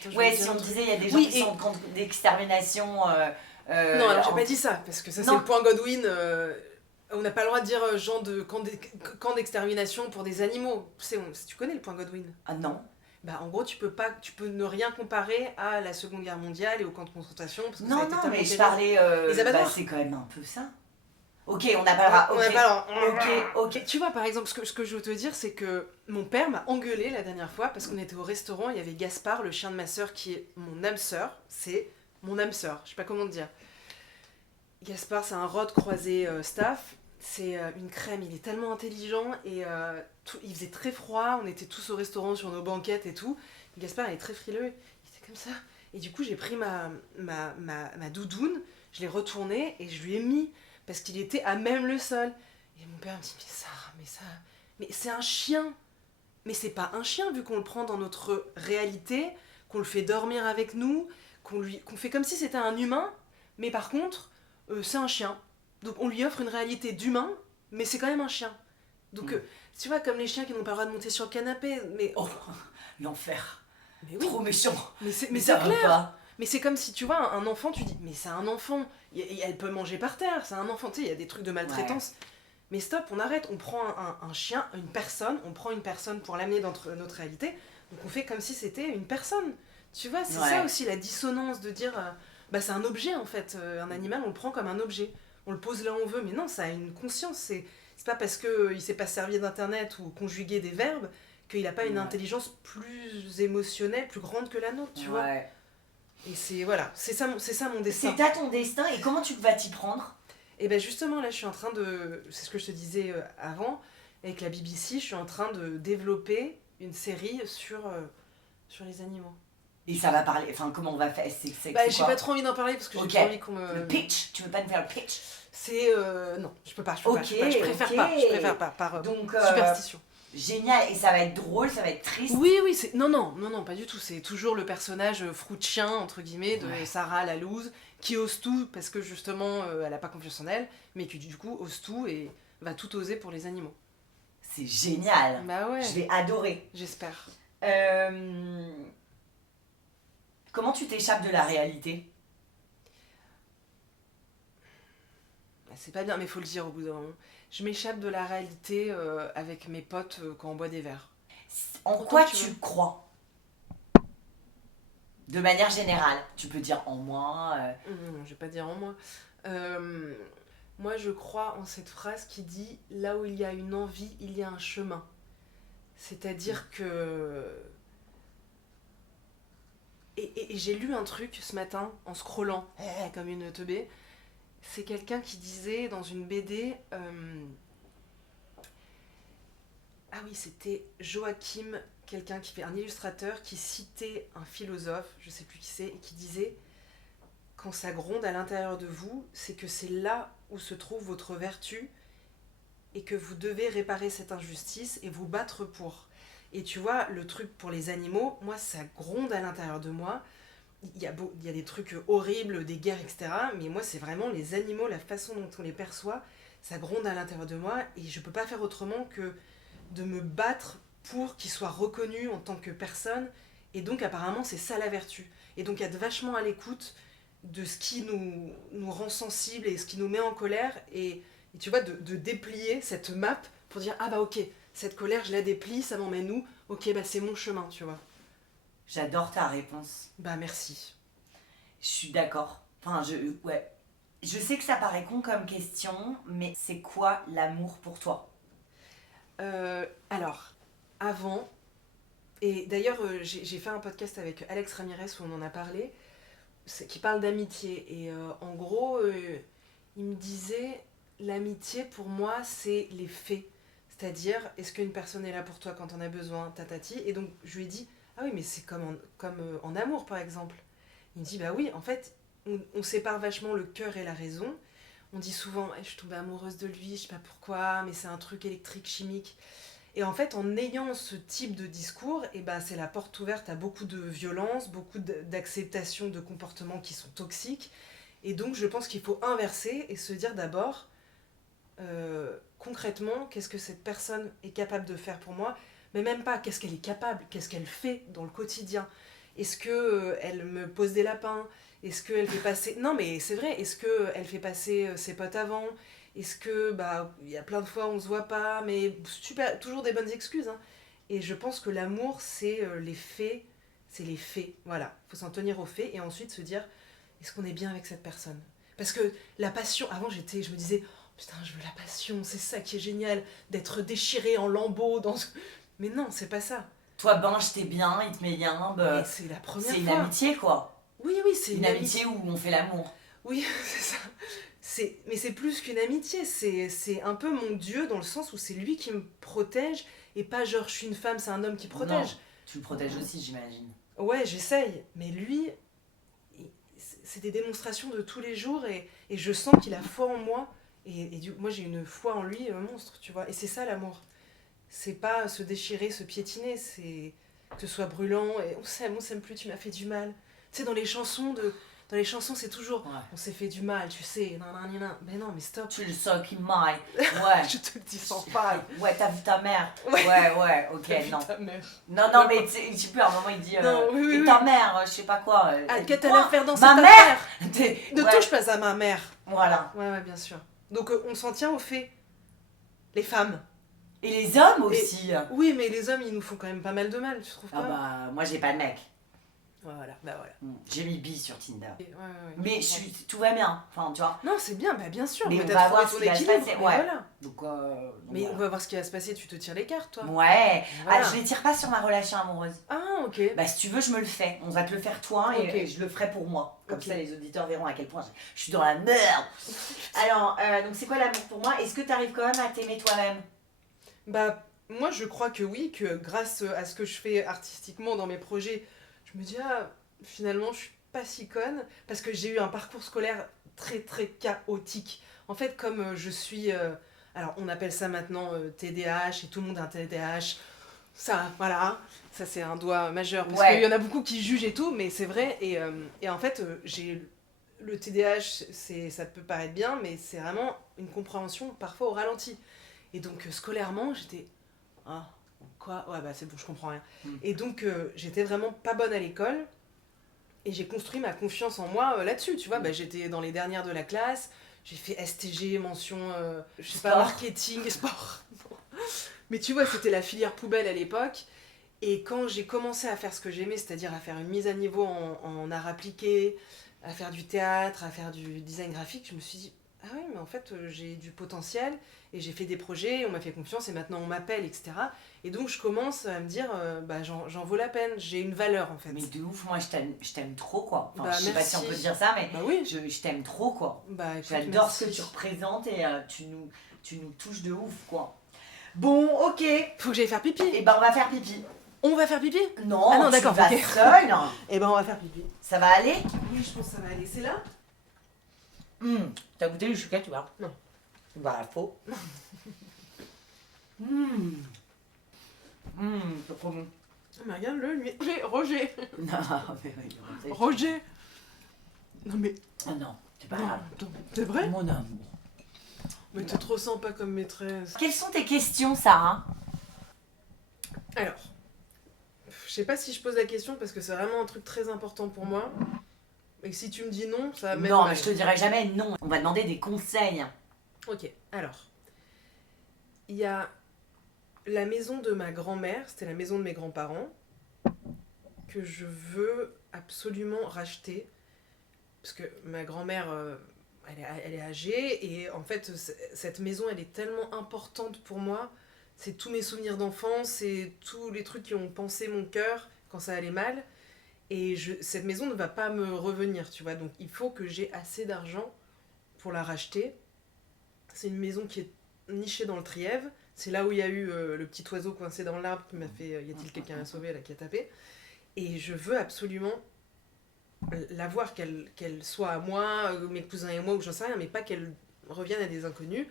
je vais Ouais, te dire si un on me truc. disait, il y a des gens Oui, qui et- sont contre d'extermination... Non, alors j'ai pas dit ça, parce que ça c'est Non. le point Godwin. On n'a pas le droit de dire camp d'extermination pour des animaux. Tu connais le point Godwin? Ah non. Bah en gros tu peux ne rien comparer à la Seconde Guerre mondiale et au camp de concentration parce que ça a Non, été non, tellement mais je terrible. parlais... Les abattoirs. c'est quand même un peu ça. Ok, on n'a pas le droit. On Ok, n'a pas le droit. ok. Tu vois par exemple ce que je veux te dire c'est que mon père m'a engueulé la dernière fois parce qu'on était au restaurant, il y avait Gaspard, le chien de ma sœur qui est mon âme sœur, c'est mon âme sœur, je sais pas comment te dire. Gaspard, c'est un rod croisé staff. C'est une crème, il est tellement intelligent et il faisait très froid, on était tous au restaurant sur nos banquettes et tout. Gaspard, il est très frileux, il était comme ça. Et du coup, j'ai pris ma doudoune, je l'ai retournée et je lui ai mis parce qu'il était à même le sol. Et mon père me dit, mais c'est un chien. Mais c'est pas un chien vu qu'on le prend dans notre réalité, qu'on le fait dormir avec nous, qu'on fait comme si c'était un humain, mais par contre, c'est un chien. Donc on lui offre une réalité d'humain, mais c'est quand même un chien. Donc tu vois, comme les chiens qui n'ont pas le droit de monter sur le canapé, mais... Oh, l'enfer. Mais oui, Trop méchant. mais c'est ça va clair. pas. Mais c'est comme si tu vois un enfant, tu dis, mais c'est un enfant, elle peut manger par terre, c'est un enfant, tu sais, il y a des trucs de maltraitance. Mais stop, on arrête, on prend un chien, une personne, on prend une personne pour l'amener dans notre réalité, donc on fait comme si c'était une personne. Tu vois, c'est ça aussi la dissonance de dire, c'est un objet en fait, un animal on le prend comme un objet, on le pose là où on veut, mais non, ça a une conscience, c'est pas parce qu'il sait pas se servir d'internet ou conjuguer des verbes qu'il a pas une intelligence plus émotionnelle, plus grande que la nôtre, tu vois. Et c'est ça mon destin. C'est à ton destin et comment tu vas t'y prendre? Et ben justement là je suis en train de, c'est ce que je te disais avant, avec la BBC, je suis en train de développer une série sur les animaux. Et ça va parler, enfin comment on va faire? C'est J'ai quoi? pas trop envie d'en parler parce que j'ai pas envie qu'on me... Le pitch? Tu veux pas nous faire le pitch? C'est... non, je peux pas, je préfère pas, par Donc, superstition. Génial, et ça va être drôle, ça va être triste. Oui, c'est... Non, pas du tout. C'est toujours le personnage frou de chien, entre guillemets, de Sarah la loose, qui ose tout parce que justement, elle a pas confiance en elle, mais qui du coup ose tout et va tout oser pour les animaux. C'est génial. Bah ouais. Je vais adorer. J'espère. Comment tu t'échappes de la réalité? C'est pas bien, mais faut le dire au bout d'un moment. Je m'échappe de la réalité avec mes potes quand on boit des verres. En quoi tu crois? De manière générale. Tu peux dire en moi. Non, je vais pas dire en moi. Moi, je crois en cette phrase qui dit « Là où il y a une envie, il y a un chemin ». C'est-à-dire que... Et j'ai lu un truc ce matin, en scrollant, comme une teubée. C'est quelqu'un qui disait dans une BD... Ah oui, c'était Joachim, quelqu'un qui fait un illustrateur, qui citait un philosophe, je sais plus qui c'est, et qui disait « Quand ça gronde à l'intérieur de vous, c'est que c'est là où se trouve votre vertu et que vous devez réparer cette injustice et vous battre pour. » Et tu vois, le truc pour les animaux, moi, ça gronde à l'intérieur de moi. Il y a des trucs horribles, des guerres, etc. Mais moi, c'est vraiment les animaux, la façon dont on les perçoit, ça gronde à l'intérieur de moi et je peux pas faire autrement que de me battre pour qu'il soit reconnu en tant que personne. Et donc apparemment c'est ça la vertu. Et donc être vachement à l'écoute de ce qui nous rend sensibles et ce qui nous met en colère. Et tu vois, de déplier cette map pour dire, ah bah ok, cette colère je la déplie, ça m'emmène où? Ok, bah c'est mon chemin, tu vois. J'adore ta réponse. Bah merci. Je suis d'accord. Enfin, ouais. Je sais que ça paraît con comme question, mais c'est quoi l'amour pour toi? Alors, avant, et d'ailleurs j'ai fait un podcast avec Alex Ramirez où on en a parlé, qui parle d'amitié. Et en gros, il me disait, l'amitié pour moi c'est les faits. C'est-à-dire, est-ce qu'une personne est là pour toi quand on a besoin, tatati. Et donc je lui ai dit, ah oui mais c'est comme en amour par exemple. Il me dit, bah oui, en fait, on sépare vachement le cœur et la raison. On dit souvent, je suis tombée amoureuse de lui, je sais pas pourquoi, mais c'est un truc électrique, chimique. Et en fait, en ayant ce type de discours, et ben, c'est la porte ouverte à beaucoup de violence, beaucoup d'acceptation de comportements qui sont toxiques. Et donc, je pense qu'il faut inverser et se dire d'abord, concrètement, qu'est-ce que cette personne est capable de faire pour moi, mais même pas qu'est-ce qu'elle est capable, qu'est-ce qu'elle fait dans le quotidien. Est-ce qu'elle me pose des lapins? Est-ce qu'elle fait passer... Non mais c'est vrai, est-ce qu'elle fait passer ses potes avant? Est-ce que, bah, il y a plein de fois on se voit pas, mais super, toujours des bonnes excuses. Hein. Et je pense que l'amour, c'est les faits, voilà. Il faut s'en tenir aux faits et ensuite se dire, est-ce qu'on est bien avec cette personne? Parce que la passion, avant je me disais, oh, putain, je veux la passion, c'est ça qui est génial, d'être déchiré en lambeaux dans... Mais non, c'est pas ça. Toi, je t'ai bien, il te met bien, Mais c'est la première fois. C'est une amitié, quoi. Oui, c'est une amitié où on fait l'amour. Oui, c'est ça. Mais c'est plus qu'une amitié, c'est un peu mon Dieu dans le sens où c'est lui qui me protège et pas genre je suis une femme, c'est un homme qui protège. Non, tu le protèges aussi, j'imagine. Ouais, j'essaye, mais lui, c'est des démonstrations de tous les jours et je sens qu'il a foi en moi moi j'ai une foi en lui, monstre, tu vois. Et c'est ça l'amour. C'est pas se déchirer, se piétiner, c'est que ce soit brûlant et on s'aime plus, tu m'as fait du mal. Tu sais, dans les chansons, c'est toujours on s'est fait du mal, tu sais, nan. Mais non, mais stop. Tu le sens qui m'aille. Ouais. Je te le dis sans faille. Ouais, t'as vu ta mère. Ouais, ok, t'as vu non. ta mère. Non, mais je sais plus, à un moment il dit. Non, oui. Et ta mère, je sais pas quoi. Qu'est-ce qu'elle a à faire dans ma cette mère affaire? Ne touche pas à ma mère. Voilà. Ouais, bien sûr. Donc on s'en tient aux faits. Les femmes. Et les hommes aussi. Oui, mais les hommes, ils nous font quand même pas mal de mal, tu trouves pas? Ah bah, moi j'ai pas de mec. Voilà. J'ai mis bi sur Tinder. Ouais. Mais tout va bien, enfin tu vois. Non, c'est bien, bien sûr. Mais on t'as va trouvé voir ton ce qui va se équilibre. passer. Mais Ouais. voilà. Donc mais voilà. on va voir ce qui va se passer, tu te tires les cartes, toi. Ouais. Voilà. Je les tire pas sur ma relation amoureuse. Ah, ok. Bah si tu veux, je me le fais. On va te le faire toi et je le ferai pour moi. Comme ça, les auditeurs verront à quel point je suis dans la merde. Alors, donc c'est quoi l'amour pour moi? Est-ce que tu arrives quand même à t'aimer toi-même? Bah, moi je crois que oui, que grâce à ce que je fais artistiquement dans mes projets, je me dis, finalement, je suis pas si conne, parce que j'ai eu un parcours scolaire très très chaotique. En fait, comme je suis... alors, on appelle ça maintenant TDAH, et tout le monde a un TDAH. Ça, voilà, ça c'est un doigt majeur, parce qu'il y en a beaucoup qui jugent et tout, mais c'est vrai. Et en fait, j'ai le TDAH, ça peut paraître bien, mais c'est vraiment une compréhension parfois au ralenti. Et donc, scolairement, j'étais... Ah, quoi? Ouais, bah c'est bon, je comprends rien. Et donc, j'étais vraiment pas bonne à l'école. Et j'ai construit ma confiance en moi là-dessus, tu vois. Bah, j'étais dans les dernières de la classe. J'ai fait STG, mention, je sais pas, marketing, sport. Mais tu vois, c'était la filière poubelle à l'époque. Et quand j'ai commencé à faire ce que j'aimais, c'est-à-dire à faire une mise à niveau en art appliqué, à faire du théâtre, à faire du design graphique, je me suis dit, ah oui, mais en fait, j'ai du potentiel. Et j'ai fait des projets, on m'a fait confiance et maintenant on m'appelle, etc. Et donc je commence à me dire, j'en vaux la peine, j'ai une valeur en fait. Mais de ouf, moi je t'aime trop quoi. Enfin, je sais merci. pas si on peut dire ça, mais oui. je t'aime trop quoi. Écoute, j'adore ce que tu représentes et tu nous touches de ouf quoi. Bon, ok. Faut que j'aille faire pipi. Et on va faire pipi. On va faire pipi? Non, d'accord, tu vas seule. Et on va faire pipi. Ça va aller? Oui, je pense que ça va aller. C'est là? T'as goûté le chouquet, tu vois? Non. Bah, faux. C'est trop bon. Mais regarde-le, lui. Roger. Non, mais Roger. Non, mais. Ah non, c'est pas grave. C'est vrai? Mon amour. Mais t'es trop sympa comme maîtresse. Quelles sont tes questions, Sarah? Alors, je sais pas si je pose la question parce que c'est vraiment un truc très important pour moi. Et si tu me dis non, ça va mettre Non, mal. mais je te dirai jamais non. On va demander des conseils. Ok, alors. Il y a la maison de ma grand-mère, c'était la maison de mes grands-parents, que je veux absolument racheter. Parce que ma grand-mère, elle est âgée, et en fait, cette maison, elle est tellement importante pour moi. C'est tous mes souvenirs d'enfance, c'est tous les trucs qui ont pensé mon cœur quand ça allait mal. Et cette maison ne va pas me revenir, tu vois. Donc il faut que j'ai assez d'argent pour la racheter. C'est une maison qui est nichée dans le Trièvre. C'est là où il y a eu le petit oiseau coincé dans l'arbre qui m'a fait y a-t-il quelqu'un à sauver, là, qui a tapé. Et je veux absolument la voir, qu'elle soit à moi, mes cousins et moi, ou j'en sais rien, mais pas qu'elle revienne à des inconnus.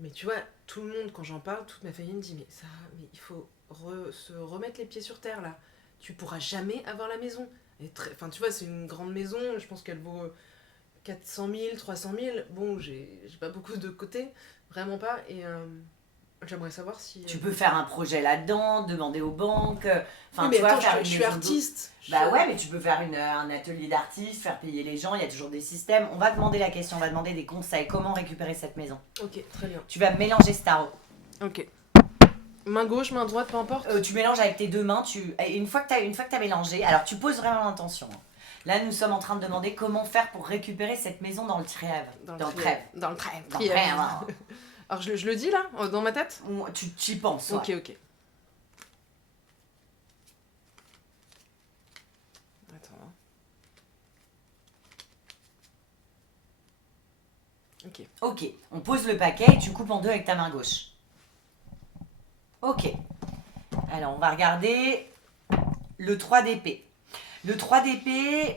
Mais tu vois, tout le monde, quand j'en parle, toute ma famille me dit mais ça, mais il faut se remettre les pieds sur terre là. Tu pourras jamais avoir la maison. Enfin, tu vois, c'est une grande maison, je pense qu'elle vaut 400 000, 300 000. Bon, j'ai pas beaucoup de côté, vraiment pas. Et j'aimerais savoir si. Tu peux faire un projet là-dedans, demander aux banques. Oui, mais tu vois, attends, faire je une suis maison artiste. Bah ouais, mais tu peux faire un atelier d'artiste, faire payer les gens, il y a toujours des systèmes. On va demander la question, on va demander des conseils. Comment récupérer cette maison? Ok, très bien. Tu vas mélanger Staro. Ok. Main gauche, main droite, peu importe. Tu mélanges avec tes deux mains. Et une fois que tu as mélangé, alors tu poses vraiment l'intention. Là, nous sommes en train de demander comment faire pour récupérer cette maison dans le Trièvre. Dans le Trèves. Dans le Trèves. Dans le Trèves, hein. Alors je le dis là, dans ma tête. Tu y penses. Ok, Ouais. ok. Attends. Hein. Ok. Ok, on pose le paquet et tu coupes en deux avec ta main gauche. Ok. Alors, on va regarder le 3 d'épée. Le 3 d'épée,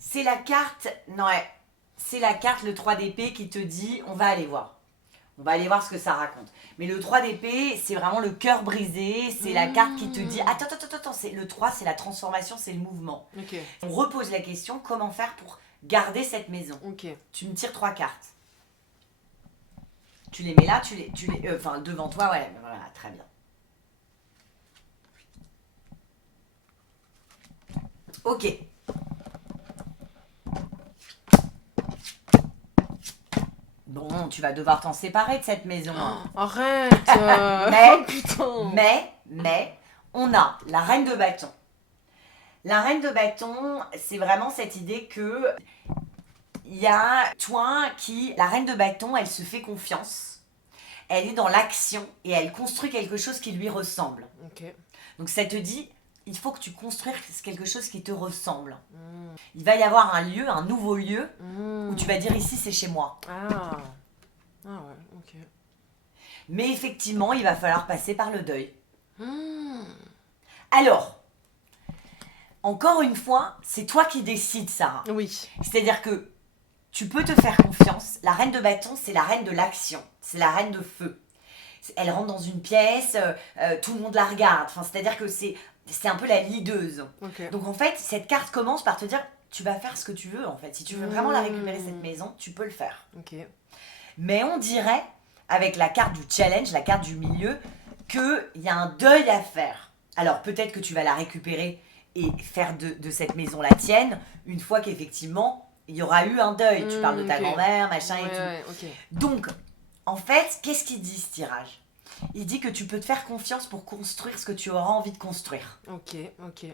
c'est la carte. Non, ouais. C'est la carte, le 3 d'épée, qui te dit on va aller voir. On va aller voir ce que ça raconte. Mais le 3 d'épée, c'est vraiment le cœur brisé. C'est la carte qui te dit attends, le 3, c'est la transformation, c'est le mouvement. Ok. On repose la question comment faire pour garder cette maison. Ok. Tu me tires 3 cartes. Tu les mets là, enfin devant toi, ouais, voilà, très bien. Ok. Bon, tu vas devoir t'en séparer de cette maison. Arrête. Mais- Oh putain. Mais, on a la reine de bâton. La reine de bâton, c'est vraiment cette idée que il y a toi qui, la reine de bâton, elle se fait confiance. Elle est dans l'action et elle construit quelque chose qui lui ressemble. Ok. Donc ça te dit, il faut que tu construises quelque chose qui te ressemble. Il va y avoir un lieu, un nouveau lieu, où tu vas dire ici c'est chez moi. Ah. Ah ouais, ok. Mais effectivement, il va falloir passer par le deuil. Hmm. Alors, encore une fois, c'est toi qui décides, Sarah. Oui. C'est-à-dire que tu peux te faire confiance. La reine de bâton, c'est la reine de l'action. C'est la reine de feu. Elle rentre dans une pièce, tout le monde la regarde. Enfin, c'est-à-dire que c'est un peu la leaduse. Ok. Donc en fait, cette carte commence par te dire, tu vas faire ce que tu veux en fait. Si tu veux vraiment la récupérer, cette maison, tu peux le faire. Ok. Mais on dirait, avec la carte du challenge, la carte du milieu, qu'il y a un deuil à faire. Alors peut-être que tu vas la récupérer et faire de cette maison la tienne, une fois qu'effectivement, il y aura eu un deuil. Tu parles de ta ok. grand-mère, machin et tout. Ouais, ok. Donc, en fait, qu'est-ce qu'il dit ce tirage? Il dit que tu peux te faire confiance pour construire ce que tu auras envie de construire. Ok, ok.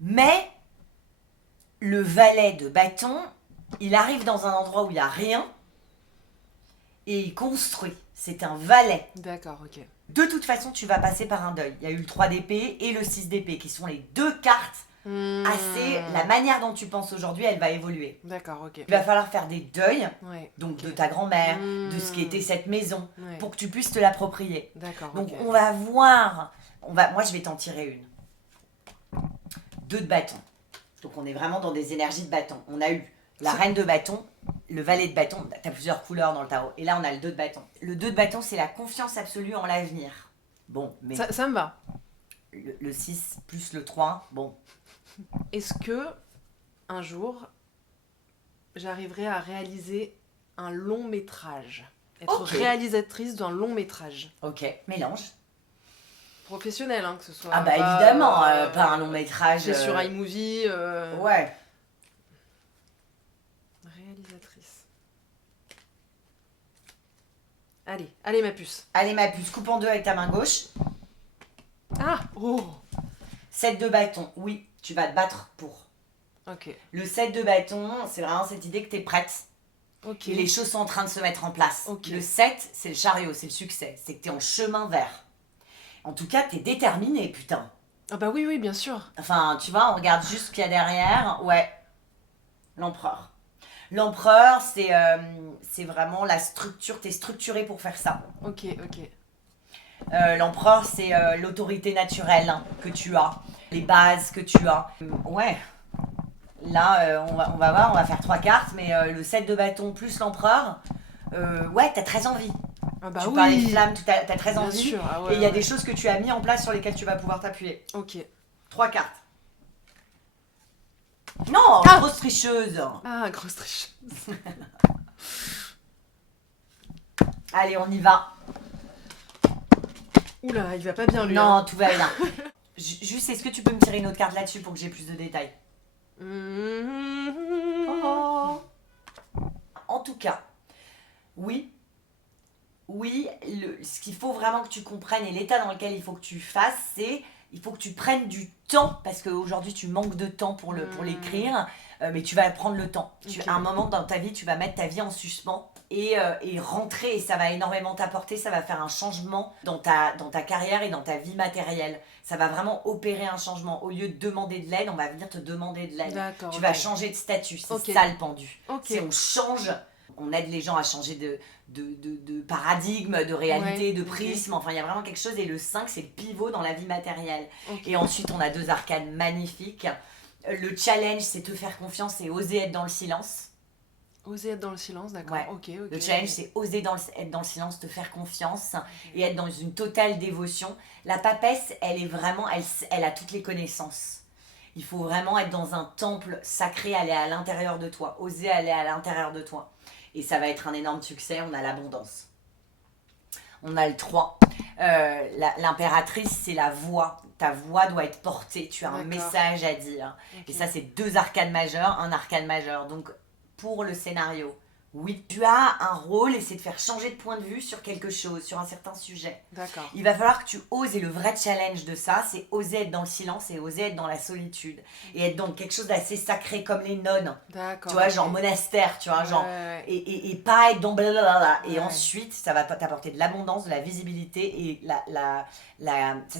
Mais, le valet de bâton, il arrive dans un endroit où il n'y a rien et il construit. C'est un valet. D'accord, ok. De toute façon, tu vas passer par un deuil. Il y a eu le 3 d'épée et le 6 d'épée qui sont les deux cartes assez... La manière dont tu penses aujourd'hui, elle va évoluer. D'accord, ok. Il va falloir faire des deuils, Ouais. donc ok. de ta grand-mère, de ce qu'était cette maison, Ouais. pour que tu puisses te l'approprier. D'accord, Donc ok. on va voir, moi je vais t'en tirer une. 2 de bâton. Donc on est vraiment dans des énergies de bâton. On a eu la reine de bâton, le valet de bâton, t'as plusieurs couleurs dans le tarot. Et là on a le 2 de bâton. Le 2 de bâton c'est la confiance absolue en l'avenir. Bon, mais Ça me va. le 6 plus le 3, bon. Est-ce que un jour j'arriverai à réaliser un long métrage? Être Ok. réalisatrice d'un long métrage. Ok, mélange. Professionnel, hein, que ce soit. Ah bah pas, évidemment, pas un long métrage. J'ai sur iMovie. Ouais. Réalisatrice. Allez ma puce. Allez ma puce, coupe en deux avec ta main gauche. Ah oh 7 de bâton, oui, tu vas te battre pour. Ok. Le 7 de bâton, c'est vraiment cette idée que t'es prête. Ok. Et les choses sont en train de se mettre en place. Ok. Le 7, c'est le chariot, c'est le succès. C'est que t'es en chemin vers. En tout cas, t'es déterminé, putain. Ah bah oui, bien sûr. Enfin, tu vois, on regarde juste ce qu'il y a derrière. Ouais. L'empereur. L'empereur, c'est vraiment la structure. T'es structuré pour faire ça. Ok. L'empereur, c'est l'autorité naturelle que tu as. Les bases que tu as. Ouais. Là, on va voir, on va faire 3 cartes. Mais le 7 de bâton plus l'empereur, ouais, t'as très envie. Ah bah Tu oui. parlais de flammes, t'as très Bien envie. sûr. Ah ouais, Et il y a ouais. des choses que tu as mis en place sur lesquelles tu vas pouvoir t'appuyer. Ok. 3 cartes. Non, Ah grosse tricheuse. Ah, grosse triche. Allez, on y va. Oula, il va pas bien lui. Non, tout va bien. Juste, est-ce que tu peux me tirer une autre carte là-dessus pour que j'ai plus de détails? Hein. En tout cas, oui, ce qu'il faut vraiment que tu comprennes et l'état dans lequel il faut que tu fasses, c'est il faut que tu prennes du temps parce qu'aujourd'hui tu manques de temps pour l'écrire, mais tu vas prendre le temps. Ok. À un moment dans ta vie, tu vas mettre ta vie en suspens et rentrer et ça va énormément t'apporter, ça va faire un changement dans ta carrière et dans ta vie matérielle. Ça va vraiment opérer un changement. Au lieu de demander de l'aide, on va venir te demander de l'aide. D'accord. Tu ok. vas changer de statut, c'est Ok. ça le pendu. Ok. C'est on change, on aide les gens à changer de paradigme, de réalité, Ouais, de ok. prisme. Enfin, il y a vraiment quelque chose. Et le 5, c'est le pivot dans la vie matérielle. Ok. Et ensuite, on a 2 arcanes magnifiques. Le challenge, c'est te faire confiance et oser être dans le silence. Oser être dans le silence, d'accord. Ouais. Ok. Le challenge, c'est oser être dans le silence, te faire confiance et être dans une totale dévotion. La papesse, elle est vraiment, elle a toutes les connaissances. Il faut vraiment être dans un temple sacré, aller à l'intérieur de toi, oser aller à l'intérieur de toi. Et ça va être un énorme succès, on a l'abondance. On a le 3. L'impératrice, c'est la voix. Ta voix doit être portée, tu as un D'accord. message à dire. Ok. Et ça, c'est 2 arcanes majeures, un arcane majeur. Donc, pour le scénario, oui, tu as un rôle et c'est de faire changer de point de vue sur quelque chose, sur un certain sujet. D'accord. Il va falloir que tu oses, et le vrai challenge de ça, c'est oser être dans le silence et oser être dans la solitude. Et être dans quelque chose d'assez sacré comme les nonnes. D'accord. Tu vois, ok. genre monastère, tu vois, genre. Ouais. Et pas être dans blablabla. Et Ouais. ensuite, ça va t'apporter de l'abondance, de la visibilité. Et ça,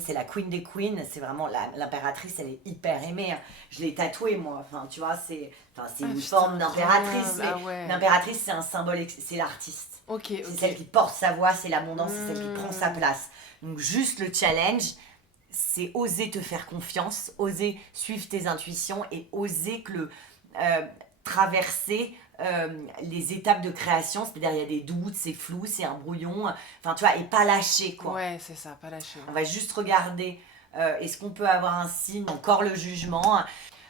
c'est la queen des queens. C'est vraiment l'impératrice, elle est hyper aimée. Je l'ai tatouée, moi. Enfin, tu vois, c'est une putain, forme d'impératrice. incroyable. Mais Ah ouais. l'impératrice, c'est un symbole, c'est l'artiste. Ok. C'est celle qui porte sa voix, c'est l'abondance, c'est celle qui prend sa place. Donc, juste le challenge, c'est oser te faire confiance, oser suivre tes intuitions et oser traverser les étapes de création. C'est-à-dire, il y a des doutes, c'est flou, c'est un brouillon. Enfin, tu vois, et pas lâcher, quoi. Ouais, c'est ça, pas lâcher. On va juste regarder, est-ce qu'on peut avoir un signe, encore le jugement.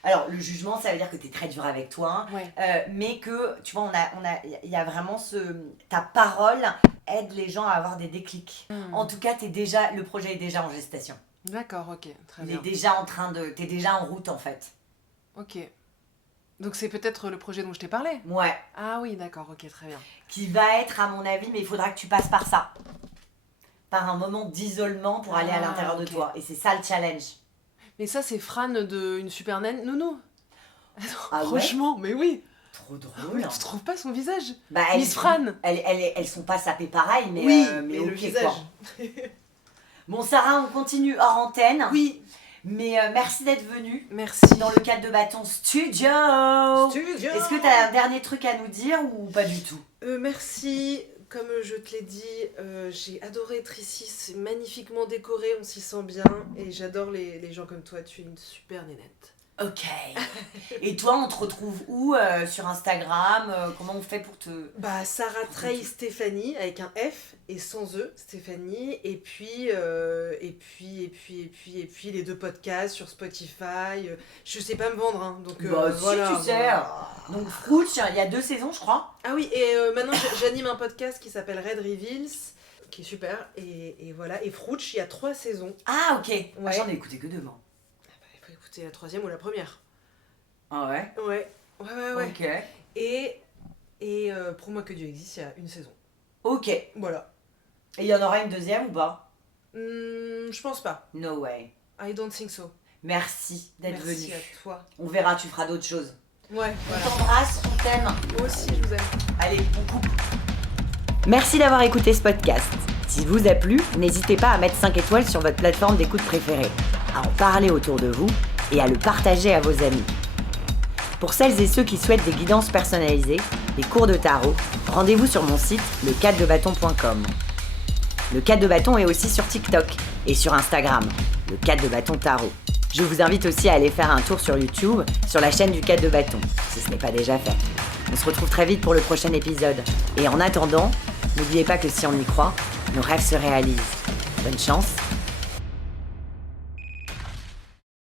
Alors, le jugement, ça veut dire que tu es très dur avec toi, Ouais. mais que, tu vois, il y a vraiment ta parole aide les gens à avoir des déclics. En tout cas, le projet est déjà en gestation. D'accord, ok, très Il bien. est déjà t'es déjà en route, en fait. Ok. Donc c'est peut-être le projet dont je t'ai parlé. Ouais. Ah oui, d'accord, ok, très bien. Qui va être, à mon avis, mais il faudra que tu passes par ça. Par un moment d'isolement pour aller à l'intérieur de ok. toi. Et c'est ça le challenge. Mais ça, c'est Fran de Une Super Naine Nounou. Ah ouais. Franchement, mais oui. Trop drôle. Tu trouves pas son visage? Bah, Miss Fran. Elles sont pas sapées pareil, mais, Oui, mais mais le ok, visage. quoi. Bon, Sarah, on continue hors antenne. Oui, Mais merci d'être venue merci. dans le cadre de Bâton Studio. Est-ce que tu as un dernier truc à nous dire ou pas du tout? Merci. Comme je te l'ai dit, j'ai adoré être ici. C'est magnifiquement décoré, on s'y sent bien. Et j'adore les gens comme toi. Tu es une super nénette. Ok. Et toi, on te retrouve où sur Instagram Comment on fait pour te... Bah, Sarah Trey Stéphanie, avec un F et sans E, Stéphanie. Et puis les 2 podcasts sur Spotify. Je sais pas me vendre, hein, donc Bah si, voilà. tu sais. Donc Fruits, il y a 2 saisons, je crois. Ah oui, et maintenant j'anime un podcast qui s'appelle Red Reveals, qui est super. Et voilà, et Fruits, il y a 3 saisons. Ah ok. Ouais. Ah, j'en ai écouté que 2, moi. Il faut écouter la 3e ou la première. Ah ouais. Ouais. Ok. Et Pour moi que Dieu existe, il y a 1 saison. Ok. Et Voilà. il y en aura une 2e ou pas? Je pense pas. No way. I don't think so. Merci d'être venu. Merci à toi. On verra, tu feras d'autres choses. Ouais, On voilà. t'embrasse, on t'aime. Moi aussi, je vous aime. Allez, on coupe. Merci d'avoir écouté ce podcast. S'il vous a plu, n'hésitez pas à mettre 5 étoiles sur votre plateforme d'écoute préférée, à en parler autour de vous et à le partager à vos amis. Pour celles et ceux qui souhaitent des guidances personnalisées, des cours de tarot, rendez-vous sur mon site le4debâton.com. Le 4 de bâton est aussi sur TikTok et sur Instagram, le 4 de bâton tarot. Je vous invite aussi à aller faire un tour sur YouTube, sur la chaîne du 4 de bâton, si ce n'est pas déjà fait. On se retrouve très vite pour le prochain épisode. Et en attendant, n'oubliez pas que si on y croit, nos rêves se réalisent. Bonne chance